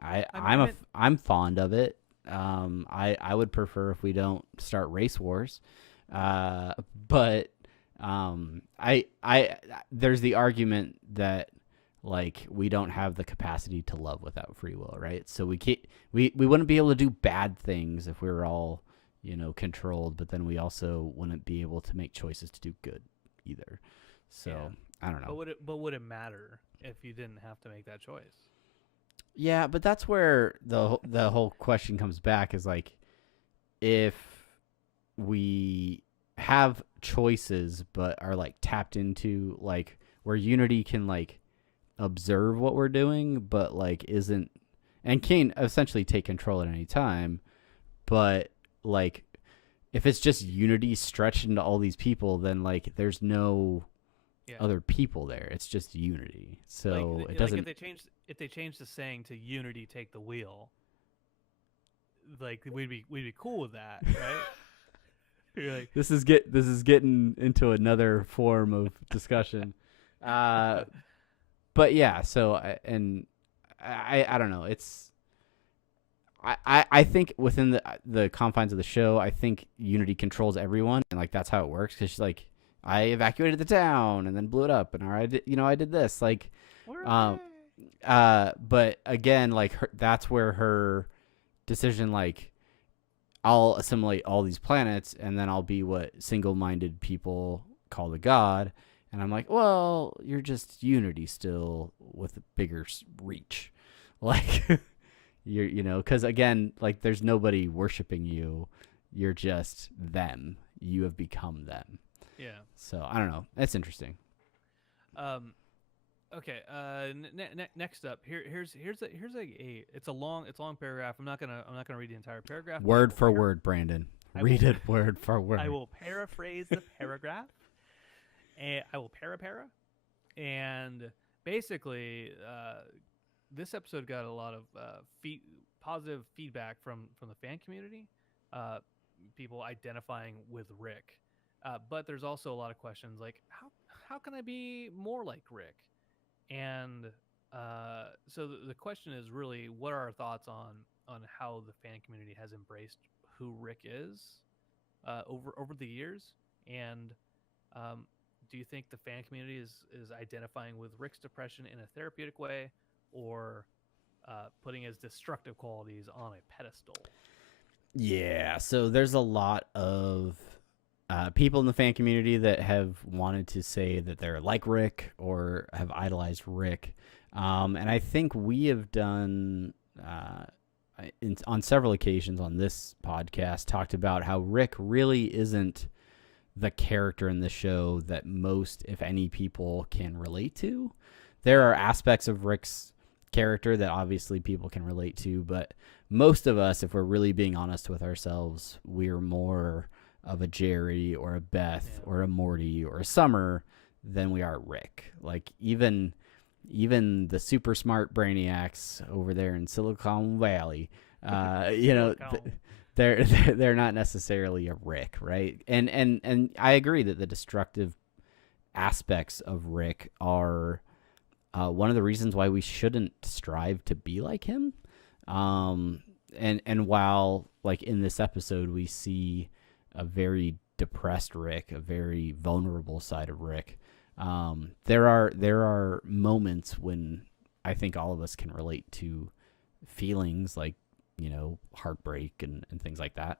I mean, I'm fond of it. I would prefer if we don't start race wars. But I there's the argument that like we don't have the capacity to love without free will, right? So we wouldn't be able to do bad things if we were all, controlled, but then we also wouldn't be able to make choices to do good either. So, yeah. I don't know. But would it matter if you didn't have to make that choice? Yeah, but that's where the whole question comes back is like if we have choices but are like tapped into like where Unity can like observe what we're doing but like isn't and can essentially take control at any time, but like if it's just Unity stretched into all these people, then like there's no Yeah. other people there. It's just Unity. So it Like doesn't. if they change the saying to Unity take the wheel, like we'd be cool with that, right? You're like, This is getting into another form of discussion. Uh, but yeah, so I don't know. I think within the confines of the show, I think Unity controls everyone, and like that's how it works. Because she's like, I evacuated the town and then blew it up, and I did this like, um, but again, like that's where her decision like I'll assimilate all these planets and then I'll be what single-minded people call the god. And I'm like, well, you're just Unity still with a bigger reach. Like, because again, like there's nobody worshiping you. You're just them. You have become them. yeah. So I don't know. That's interesting. Um, okay. Next up, it's a long paragraph. I'm not gonna read the entire paragraph. But Word for word, Brandon. I Read will it word for word. I will paraphrase the paragraph, and I will para, and basically, this episode got a lot of positive feedback from the fan community, uh, people identifying with Rick, but there's also a lot of questions like how can I be more like Rick, and so the question is really what are our thoughts on how the fan community has embraced who Rick is over the years, and um, do you think the fan community is identifying with Rick's depression in a therapeutic way, or putting his destructive qualities on a pedestal? Yeah, so there's a lot of people in the fan community that have wanted to say that they're like Rick or have idolized Rick. And I think we have done, on several occasions on this podcast, talked about how Rick really isn't the character in the show that most, if any, people can relate to. There are aspects of Rick's character that obviously people can relate to, but most of us, if we're really being honest with ourselves, we're more of a Jerry or a Beth or a Morty or a Summer than we are Rick. Like even the super smart brainiacs over there in Silicon Valley, they're not necessarily a Rick, right? And I agree that the destructive aspects of Rick are one of the reasons why we shouldn't strive to be like him. And while like in this episode we see a very depressed Rick, a very vulnerable side of Rick, there are moments when I think all of us can relate to feelings like, heartbreak and things like that.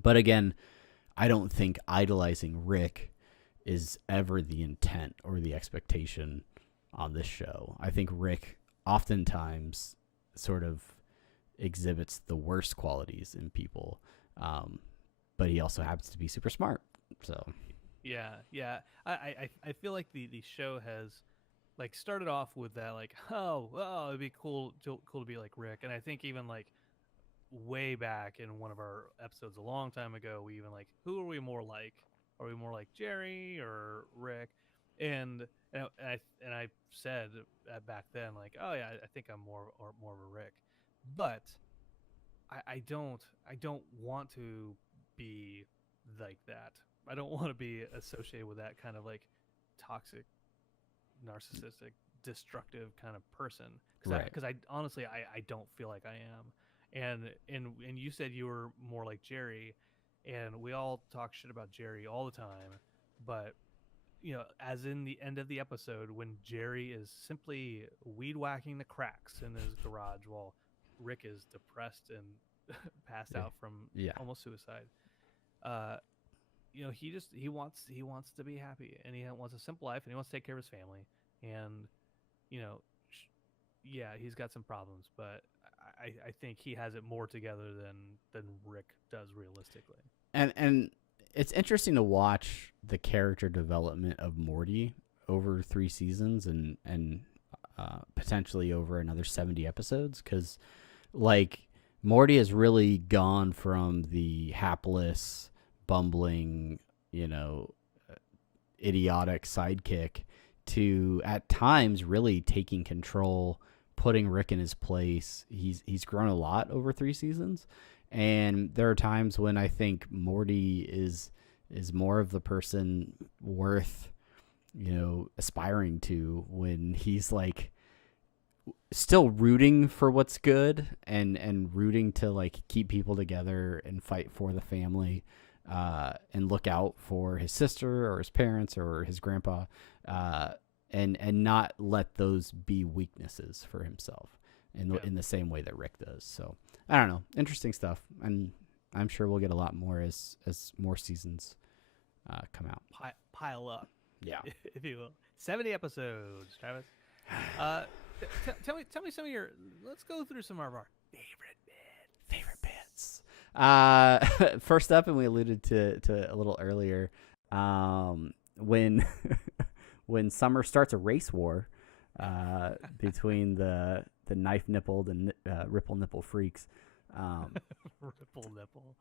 But again, I don't think idolizing Rick is ever the intent or the expectation on this show. I think Rick oftentimes sort of exhibits the worst qualities in people, but he also happens to be super smart. So yeah. I feel like the show has like started off with that like, oh, it'd be cool to be like Rick. And I think even like way back in one of our episodes a long time ago, we even like, who are we more like? Are we more like Jerry or Rick? And I said back then like, oh yeah, I think I'm more of a Rick, but I don't want to be like that. I don't want to be associated with that kind of like toxic, narcissistic, destructive kind of person. Because I honestly I don't feel like I am. And you said you were more like Jerry, and we all talk shit about Jerry all the time, but as in the end of the episode when Jerry is simply weed whacking the cracks in his garage while Rick is depressed and passed out from almost suicide. He wants to be happy, and he wants a simple life, and he wants to take care of his family, and he's got some problems, but I think he has it more together than Rick does realistically. And it's interesting to watch the character development of Morty over 3 seasons and potentially over another 70 episodes, because like Morty has really gone from the hapless, bumbling, idiotic sidekick to at times really taking control, putting Rick in his place. He's grown a lot over 3 seasons. And there are times when I think Morty is more of the person worth, aspiring to, when he's like still rooting for what's good and rooting to like keep people together and fight for the family, and look out for his sister or his parents or his grandpa, and not let those be weaknesses for himself in the same way that Rick does. So I don't know. Interesting stuff. And I'm sure we'll get a lot more as more seasons come out. Pile up. Yeah. If you will. 70 episodes, Travis. Tell me some of your, let's go through some of our favorite bits. First up, and we alluded to a little earlier, when Summer starts a race war between the knife nippled and ripple nipple freaks. Ripple nipple.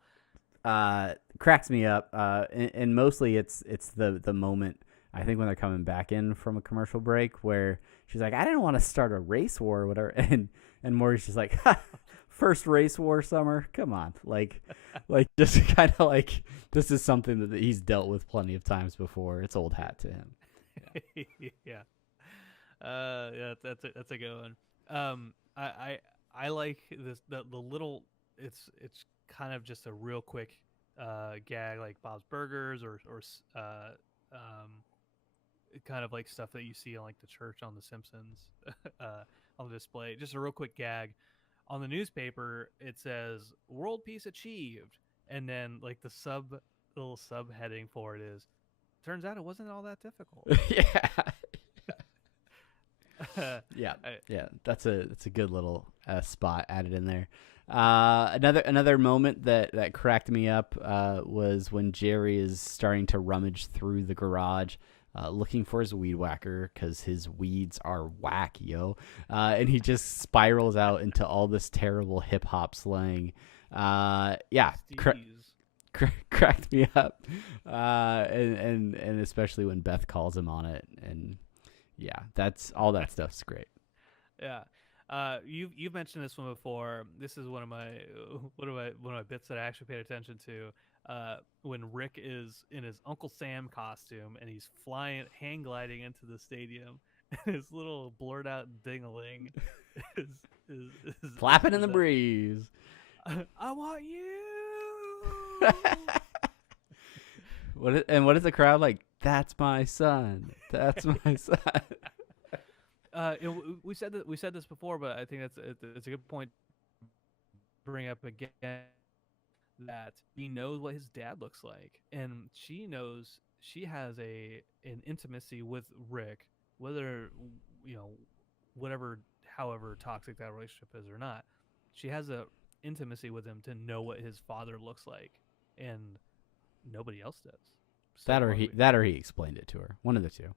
Cracks me up. And mostly it's the moment, I think, when they're coming back in from a commercial break where she's like, I didn't want to start a race war or whatever. And Morty's just like, first race war, Summer? Come on. Like just kind of like, this is something that he's dealt with plenty of times before. It's old hat to him. Yeah. That's a good one. I like this the little, it's kind of just a real quick gag like Bob's Burgers or kind of like stuff that you see on like the church on The Simpsons on the display. Just a real quick gag. On the newspaper, it says "World Peace Achieved," and then like the little subheading for it is, "Turns out it wasn't all that difficult." Yeah. I, Yeah, yeah, that's a good little spot added in there. Another moment that cracked me up was when Jerry is starting to rummage through the garage, looking for his weed whacker because his weeds are whack, yo, and he just spirals out into all this terrible hip hop slang. Yeah, cracked me up, and especially when Beth calls him on it and. Yeah, that's all that stuff's great. Yeah. You've mentioned this one before. This is one of my bits that I actually paid attention to. When Rick is in his Uncle Sam costume and he's hang gliding into the stadium, and his little blurred out ding-a-ling is flapping in the breeze. I want you. What is the crowd like? That's my son. That's my son. We said this before, but I think it's a good point to bring up again that he knows what his dad looks like, and she knows she has an intimacy with Rick, whether whatever, however toxic that relationship is or not. She has a intimacy with him to know what his father looks like, and nobody else does. So that or he explained it to her. One of the two.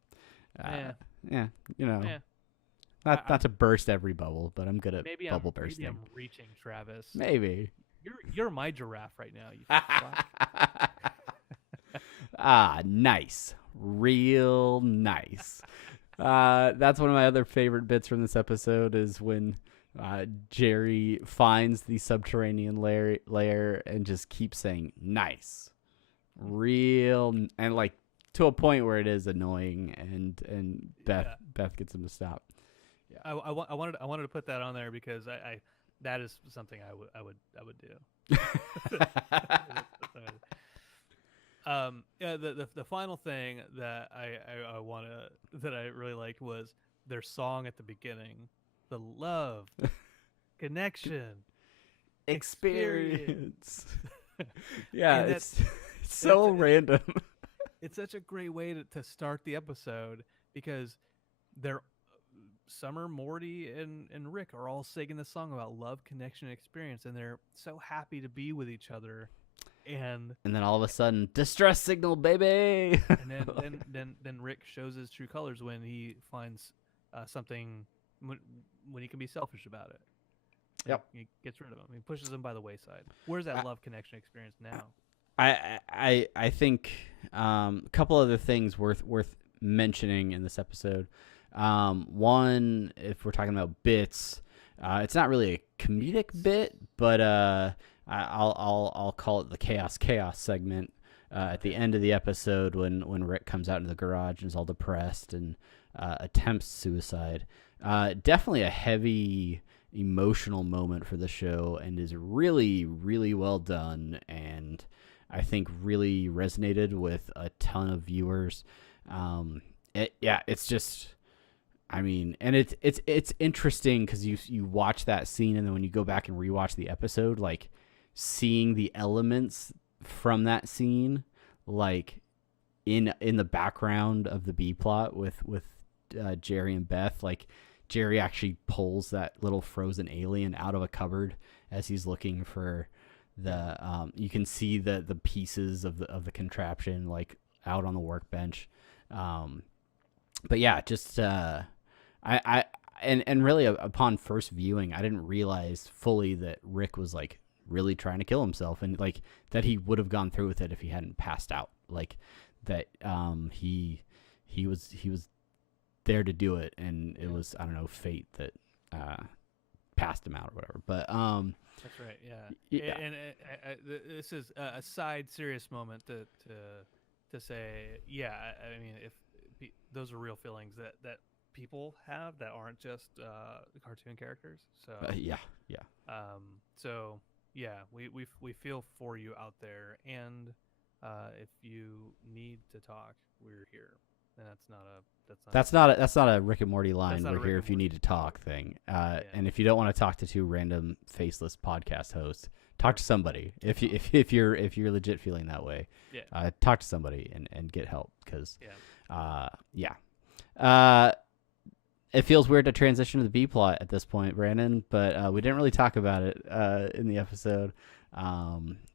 Yeah, Yeah. Not to burst every bubble, but I'm good at bubble bursting. Maybe I'm reaching, Travis. Maybe. You're my giraffe right now. You Nice. Real nice. That's one of my other favorite bits from this episode is when Jerry finds the subterranean layer and just keeps saying nice. Real, and like to a point where it is annoying, and Beth gets him to stop. Yeah, I wanted to put that on there because I that is something I would do. Yeah, the final thing that I really liked was their song at the beginning, the love, connection, experience. Yeah, it's so random. It's such a great way to start the episode because Summer, Morty, and Rick are all singing this song about love, connection, and experience, and they're so happy to be with each other. And then all of a sudden, distress signal, baby. And then Rick shows his true colors when he finds something when he can be selfish about it. Yep, he gets rid of him. He pushes him by the wayside. Where's that love, connection, experience now? I think a couple other things worth mentioning in this episode. One, if we're talking about bits, it's not really a comedic bit, but I'll call it the chaos segment at the end of the episode when Rick comes out into the garage and is all depressed and attempts suicide. Definitely a heavy emotional moment for the show and is really, really well done, and I think really resonated with a ton of viewers. It's just, I mean, and it's interesting because you watch that scene and then when you go back and rewatch the episode, like seeing the elements from that scene, like in the background of the B plot with Jerry and Beth, like Jerry actually pulls that little frozen alien out of a cupboard as he's looking for the you can see the pieces of the contraption like out on the workbench. But yeah, just I really upon first viewing, I didn't realize fully that Rick was like really trying to kill himself, and like that he would have gone through with it if he hadn't passed out. Like that he was there to do it, and it was, I don't know, fate that passed him out or whatever. But that's right. Yeah. And this is a side serious moment to say, yeah. I mean, if those are real feelings that people have that aren't just cartoon characters. So yeah. So yeah, we feel for you out there, and If you need to talk, we're here. And That's not a Rick and Morty line. not a We're Rick here and if you Morty need to talk thing. And if you don't want to talk to two random faceless podcast hosts, talk to somebody. If you're legit feeling that way, talk to somebody and get help because it feels weird to transition to the B plot at this point, Brandon. But we didn't really talk about it in the episode.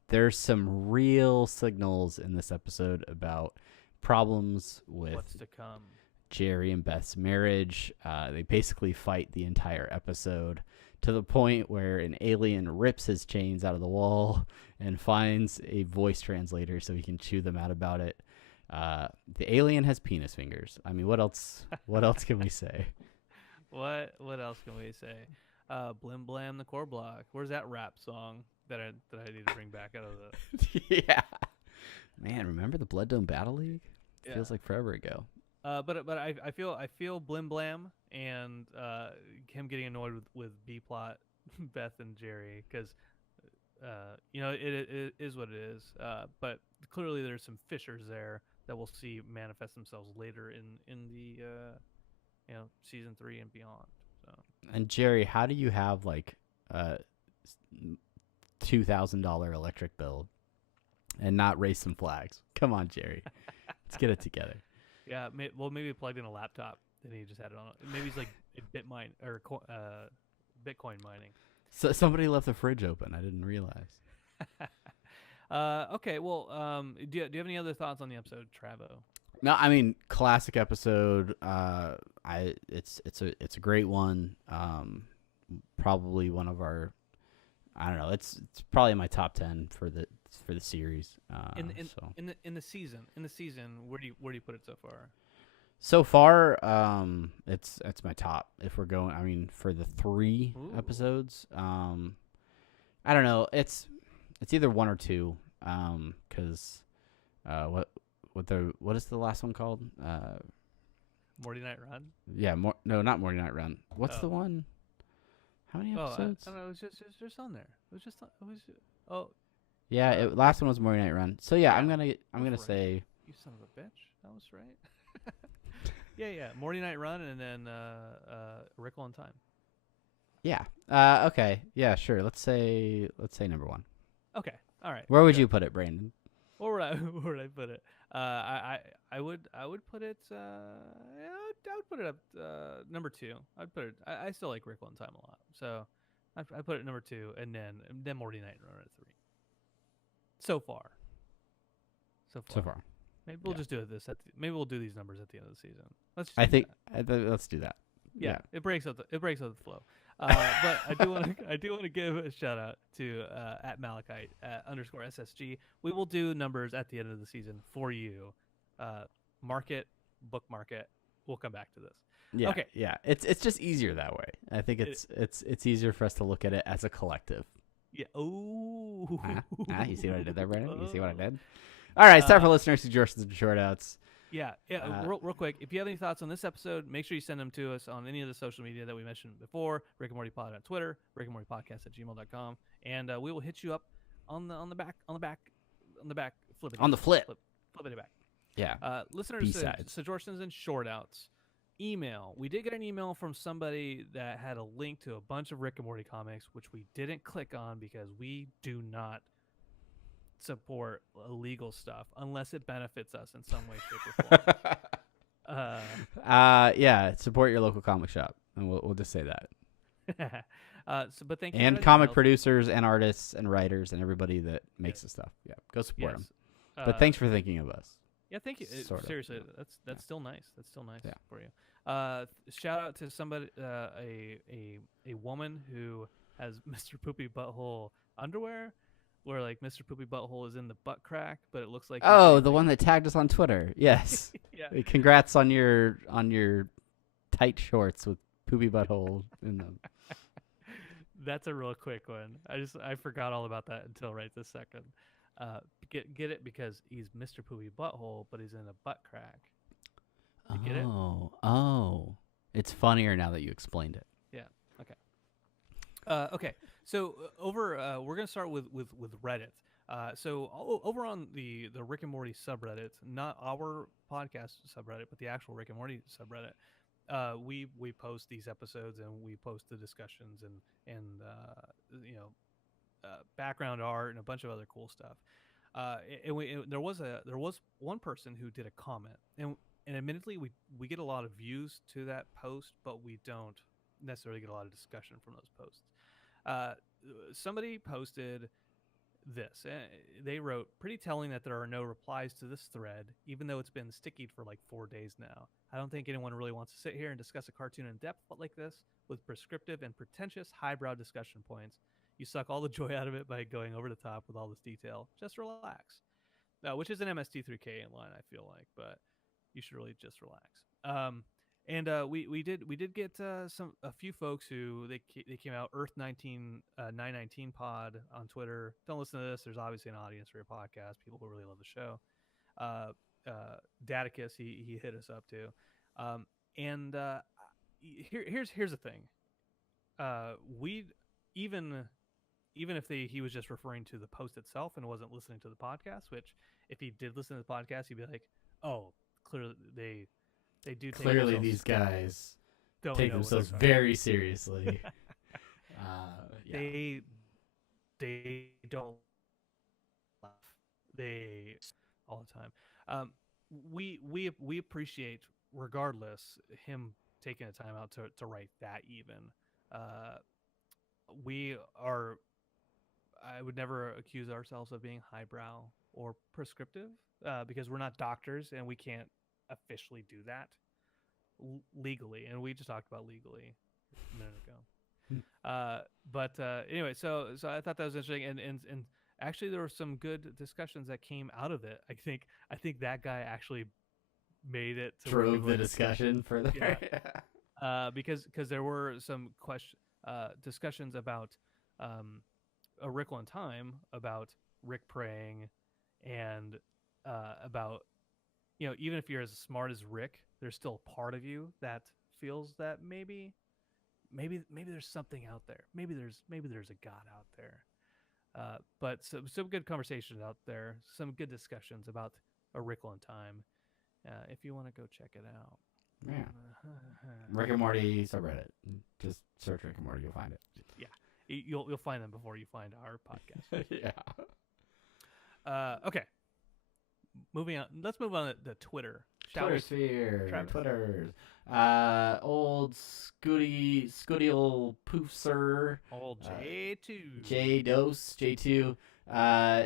There's some real signals in this episode about problems with what's to come. Jerry and Beth's marriage. They basically fight the entire episode to the point where an alien rips his chains out of the wall and finds a voice translator so he can chew them out about it. The alien has penis fingers. I mean, what else? What else can we say? What else can we say? Blim Blam the Core Block. Where's that rap song that I need to bring back out of the? Yeah, man, remember the Blood Dome Battle League? Feels like forever ago. But I feel Blim Blam and him getting annoyed with B plot, Beth and Jerry, because it is what it is. But clearly there's some fissures there that we'll see manifest themselves later in the season 3 and beyond. So. And Jerry, how do you have like $2,000 electric bill and not raise some flags? Come on, Jerry, let's get it together. Yeah, maybe he plugged in a laptop and he just had it on. Maybe he's like Bitcoin mining. So somebody left the fridge open. I didn't realize. Okay, well, do you have any other thoughts on the episode, Travo? No, I mean, classic episode. It's a great one. Probably one of our. I don't know. It's probably my top 10 for the series. In the season, where do you put it so far? So far, it's my top. If we're going, I mean, for the 3 episodes, I don't know. It's either 1 or 2. Because what is the last one called? Morty Night Run. Yeah, not Morty Night Run. What's the one? How many episodes? I don't know. It was just on there. Yeah, last one was Morty Night Run. So yeah, I'm gonna right. say. You son of a bitch. That was right. yeah. Morty Night Run, and then Wrinkle in Time. Yeah. Okay. Yeah. Sure. Let's say number 1. Okay. All right. Where would you put it, Brandon? Where would I put it? I would put it. I would put it up number 2. I'd put it. I still like Wrinkle in Time a lot, so I put it number 2, and then Morty Night Run at 3. So far. Maybe we'll just do it maybe we'll do these numbers at the end of the season. Let's do that. Yeah. It breaks up the flow. But I do want to give a shout out to at Malachite _SSG. We will do numbers at the end of the season for you. Bookmark it. We'll come back to this. Yeah. Okay. Yeah. It's just easier that way. I think it's easier for us to look at it as a collective. Yeah. Oh. You see what I did there, Brandon? You see what I did? All right. It's time for listener suggestions and short outs. Yeah. Real quick, if you have any thoughts on this episode, make sure you send them to us on any of the social media that we mentioned before. Rick and Morty Pod on Twitter, Rick and Morty Podcast at gmail.com, and we will hit you up on the back, flip it. On the flip. Flip it back. Yeah. Listeners, suggestions and short outs. Email. We did get an email from somebody that had a link to a bunch of Rick and Morty comics, which we didn't click on because we do not support illegal stuff unless it benefits us in some way, shape, or form. Yeah, support your local comic shop, and we'll just say that. But thank you. And comic producers and artists and writers and everybody that makes the stuff. Yeah, go support them. But thanks for thinking of us. Yeah, thank you. Seriously, that's still nice. That's still nice for you. Shout out to somebody, a woman who has Mr. Poopy Butthole underwear, where like Mr. Poopy Butthole is in the butt crack, but it looks like the one that tagged us on Twitter. Yes. Yeah. Congrats on your tight shorts with Poopy Butthole in them. That's a real quick one. I forgot all about that until right this second. Get it because he's Mr. Poopy Butthole, but he's in a butt crack. You get it? Oh. It's funnier now that you explained it. Yeah. Okay. Okay. So we're gonna start with Reddit. Over on the Rick and Morty subreddit, not our podcast subreddit, but the actual Rick and Morty subreddit, we post these episodes and we post the discussions and background art and a bunch of other cool stuff. There was one person who did a comment, and admittedly we get a lot of views to that post, but we don't necessarily get a lot of discussion from those posts. Uh, Somebody posted this. They wrote, "Pretty telling that there are no replies to this thread, even though it's been stickied for like 4 days now. I don't think anyone really wants to sit here and discuss a cartoon in depth like this with prescriptive and pretentious highbrow discussion points. You suck all the joy out of it by going over the top with all this detail. Just relax." Which is an MST3K in line, I feel like, but you should really just relax. We did get a few folks who they came out Earth 919 Pod on Twitter. Don't listen to this. There's obviously an audience for your podcast. People who really love the show. Daticus, he hit us up too. Here's the thing. We even if he was just referring to the post itself and wasn't listening to the podcast, which if he did listen to the podcast, he'd be like, "Oh, clearly they do take Clearly these guys take themselves very seriously." Yeah. They don't laugh. They all the time. We appreciate, regardless, him taking the time out to write that. Even we are. I would never accuse ourselves of being highbrow or prescriptive because we're not doctors and we can't officially do that legally. And we just talked about legally a minute ago. But anyway, so I thought that was interesting, and actually there were some good discussions that came out of it. I think that guy actually made it to drove the discussion further. Yeah. Because there were some discussions about A Wrinkle in Time, about Rick praying, and about, even if you're as smart as Rick, there's still a part of you that feels that maybe there's something out there. Maybe there's a God out there. But some good conversations out there, some good discussions about A Wrinkle in Time. If you want to go check it out. Yeah. Rick and Morty subreddit. Just search Rick and Morty, you'll find it. Yeah. You'll find them before you find our podcast. Yeah. Okay. Moving on. Let's move on to Twitter. Twitter sphere. Twitters. Old Scooty old Poofser. Old J2. J2.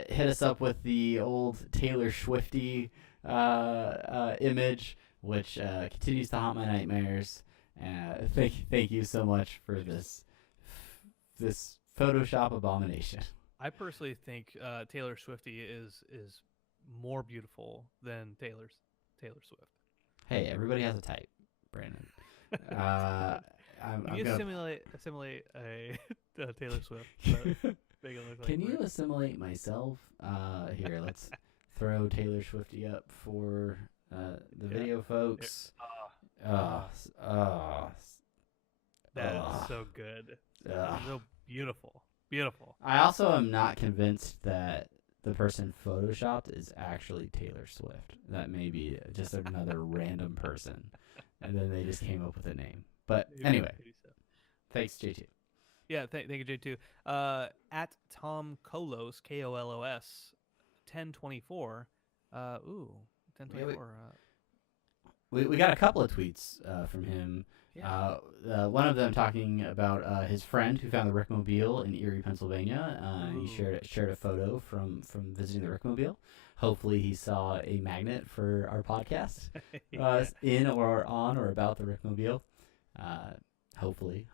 Hit us up with the old Taylor Swifty image, which continues to haunt my nightmares. Thank you so much for this Photoshop abomination. I personally think Taylor Swifty is more beautiful than Taylor Swift. Hey, everybody has a type, Brandon. Can you assimilate a Taylor Swift? Can you assimilate myself? Here, let's throw Taylor Swifty up for the video folks. That's so good. So beautiful. I also am not convinced that the person photoshopped is actually Taylor Swift. That may be just another random person, and then they just came up with a name. But anyway, thanks, J2. Yeah, thank you, J2. At Tom Kolos, KOLOS, 1024. 1024. We got a couple of tweets from him. Yeah. One of them talking about his friend who found the Rickmobile in Erie, Pennsylvania. He shared a photo from visiting the Rickmobile. Hopefully he saw a magnet for our podcast in or on or about the Rickmobile. Hopefully.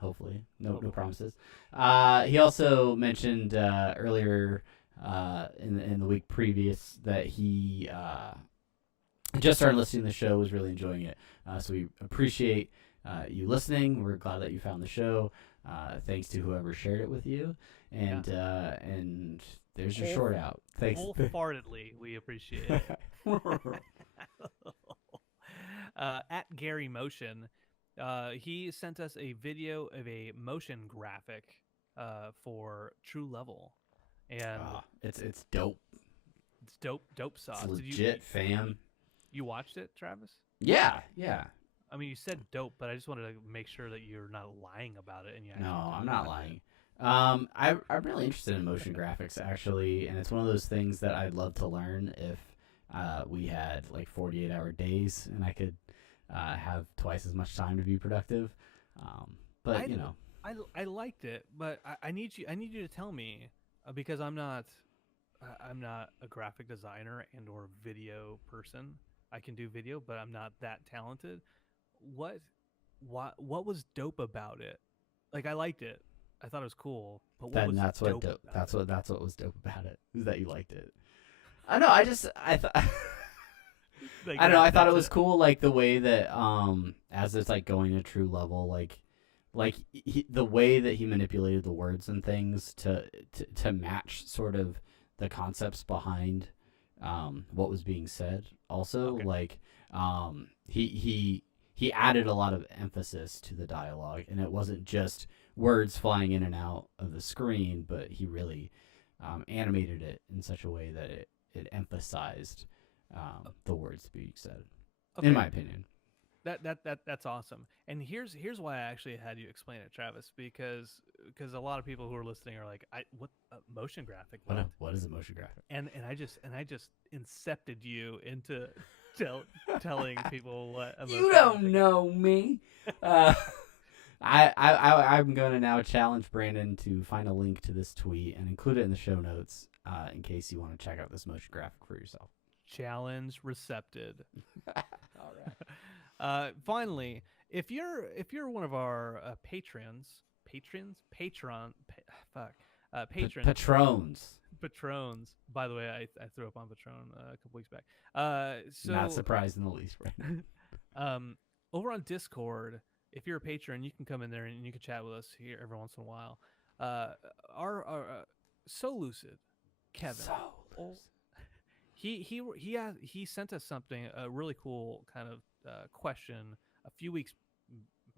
No promises. He also mentioned earlier in the week previous that he just started listening to the show, was really enjoying it. So we appreciate you listening. We're glad that you found the show. Thanks to whoever shared it with you. And there's your short out. Thanks. Wholeheartedly, we appreciate it. At Gary Motion, he sent us a video of a motion graphic for True Level. and It's dope. it's dope sauce. It's Did legit, fam. you watched it, Travis? Yeah, yeah. I mean, you said dope, but I just wanted to make sure that you're not lying about it and you actually No, did I'm not watch lying. it. I'm really interested in motion graphics actually, and it's one of those things that I'd love to learn if we had like 48-hour days and I could have twice as much time to be productive. But you know, I liked it, but I need you to tell me because I'm not a graphic designer and or video person. I can do video, but I'm not that talented. What what was dope about it? Like I liked it. I thought it was cool, but what then was that's what dope about it? that's what was dope about it is that you liked it. I know. I thought. Like I don't know. I thought it that's was cool, like the way that as it's like going to true level, the way that he manipulated the words and things to match sort of the concepts behind what was being said. Also, Okay. like he added a lot of emphasis to the dialogue, and it wasn't just words flying in and out of the screen, but he really animated it in such a way that it emphasized the words being said, in Okay. my opinion. That's awesome. And here's why I actually had you explain it, Travis, because a lot of people who are listening are like, I what motion graphic what? What is a motion graphic? And I just incepted you into telling people what a motion You don't graphic know me. I'm going to now challenge Brandon to find a link to this tweet and include it in the show notes in case you want to check out this motion graphic for yourself. challenge recepted. All right. Finally, if you're one of our patrons. Patrons. By the way, I threw up on Patron a couple weeks back. Not surprised in the least, Brandon. Over on Discord, if you're a patron, you can come in there and you can chat with us here every once in a while. Our so lucid, Kevin. So lucid. He sent us something, a really cool kind of question a few weeks,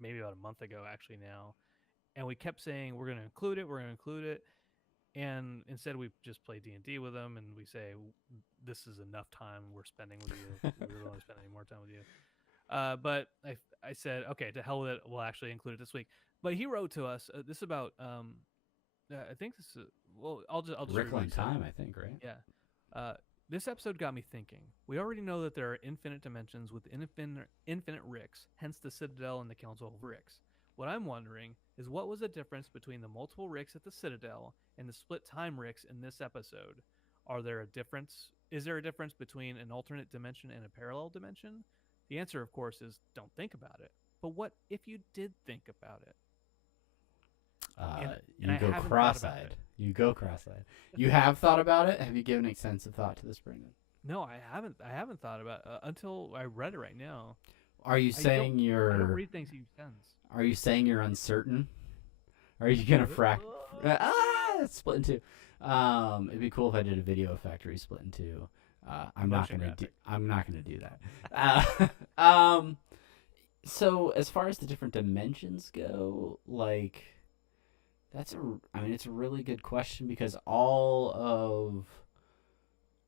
maybe about a month ago actually now, and we kept saying we're going to include it, and instead we just play D&D with them, and we say this is enough time we're spending with you. We really don't want to spend any more time with you. But I said okay, to hell with it. We'll actually include it this week. But he wrote to us. This is about I think this is I'll just Rickling time, I think, right? Yeah. This episode got me thinking. We already know that there are infinite dimensions with infinite Ricks, hence the Citadel and the Council of Ricks. What I'm wondering is what was the difference between the multiple Ricks at the Citadel and the split time Ricks in this episode? Is there a difference between an alternate dimension and a parallel dimension? The answer, of course, is don't think about it. But what if you did think about it? You go cross-eyed. You go cross-eyed. You have thought about it? Have you given extensive thought to this, Brandon? No, I haven't. I haven't thought about it until I read it right now. Are you saying you're? I don't read things he sends. Are you saying you're uncertain? Are you gonna it's split in two. It'd be cool if I did a video effect where you split in two. I'm not gonna do that. So as far as the different dimensions go, like it's a really good question because all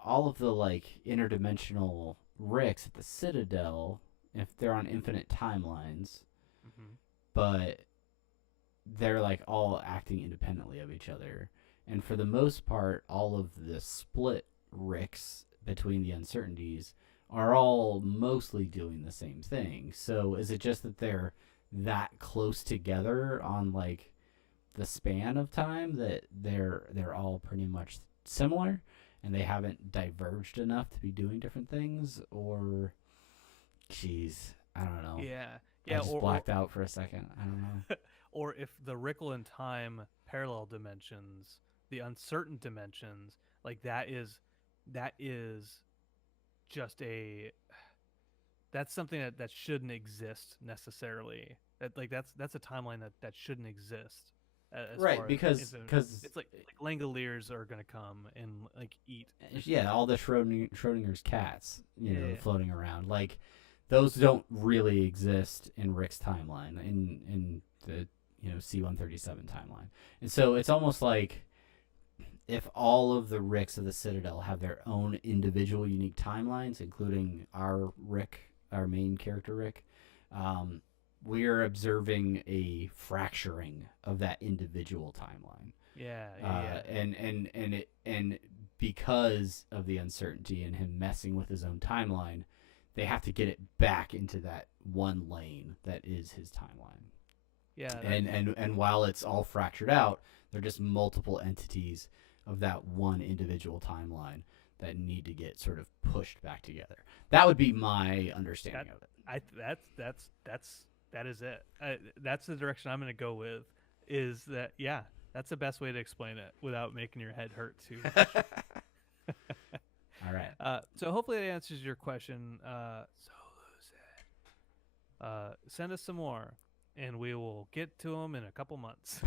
of the like interdimensional Ricks at the Citadel, if they're on infinite timelines, but they're like all acting independently of each other, and for the most part, all of the split Ricks between the uncertainties are all mostly doing the same thing. So is it just that they're that close together on like the span of time that they're all pretty much similar and they haven't diverged enough to be doing different things? Or geez, I don't know. Yeah. I just blacked out for a second. I don't know. Or if the Rickle and time parallel dimensions, the uncertain dimensions, like that is just that's something that shouldn't exist necessarily. That's a timeline that shouldn't exist. Right, because it's like Langoliers are gonna come and like eat. Yeah, all the Schrodinger's cats, floating around. Like those don't really exist in Rick's timeline, in the C-137 timeline, and so it's almost like if all of the Ricks of the Citadel have their own individual unique timelines, including our Rick, our main character Rick, we are observing a fracturing of that individual timeline. And because of the uncertainty and him messing with his own timeline, they have to get it back into that one lane that is his timeline. Yeah. And while it's all fractured out, they're just multiple entities of that one individual timeline that need to get sort of pushed back together. That would be my understanding of it. That is it. That's the direction I'm going to go with. Is that that's the best way to explain it without making your head hurt too much. All right. So hopefully that answers your question. Send us some more, and we will get to them in a couple months.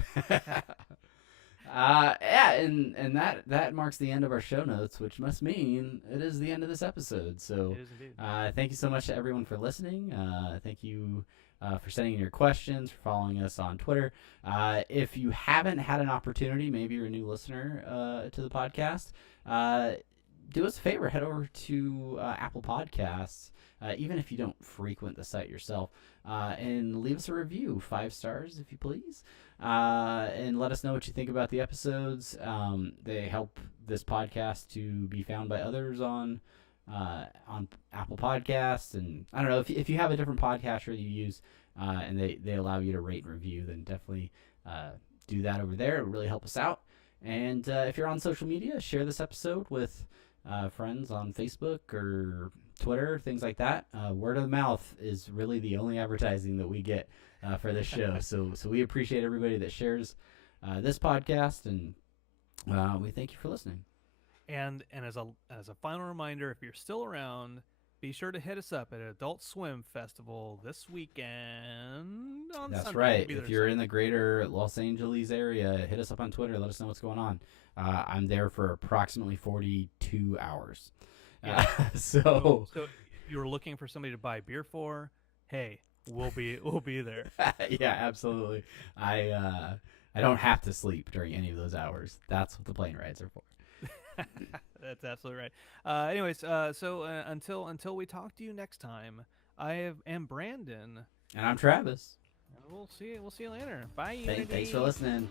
And that marks the end of our show notes, which must mean it is the end of this episode. So, it is indeed. Thank you so much to everyone for listening. Thank you for sending in your questions, for following us on Twitter. If you haven't had an opportunity, maybe you're a new listener to the podcast, do us a favor, head over to Apple Podcasts, even if you don't frequent the site yourself, and leave us a review, 5 stars if you please. And let us know what you think about the episodes. They help this podcast to be found by others on Apple Podcasts. And I don't know, if you have a different podcaster you use and they allow you to rate and review, then definitely do that over there. It would really help us out. And if you're on social media, share this episode with friends on Facebook or Twitter, things like that. Word of mouth is really the only advertising that we get for this show. So we appreciate everybody that shares this podcast, and we thank you for listening. And as a final reminder, if you're still around, be sure to hit us up at Adult Swim Festival this weekend on That's Sunday. right. If you're in the greater Los Angeles area, hit us up on Twitter. Let us know what's going on. I'm there for approximately 42 hours. Yeah. So if you're looking for somebody to buy beer for, hey, we'll be there. Yeah, absolutely. I don't have to sleep during any of those hours. That's what the plane rides are for. That's absolutely right. Anyways, so until we talk to you next time, I am Brandon, and I'm Travis. And we'll see you later. Bye. Thanks for listening.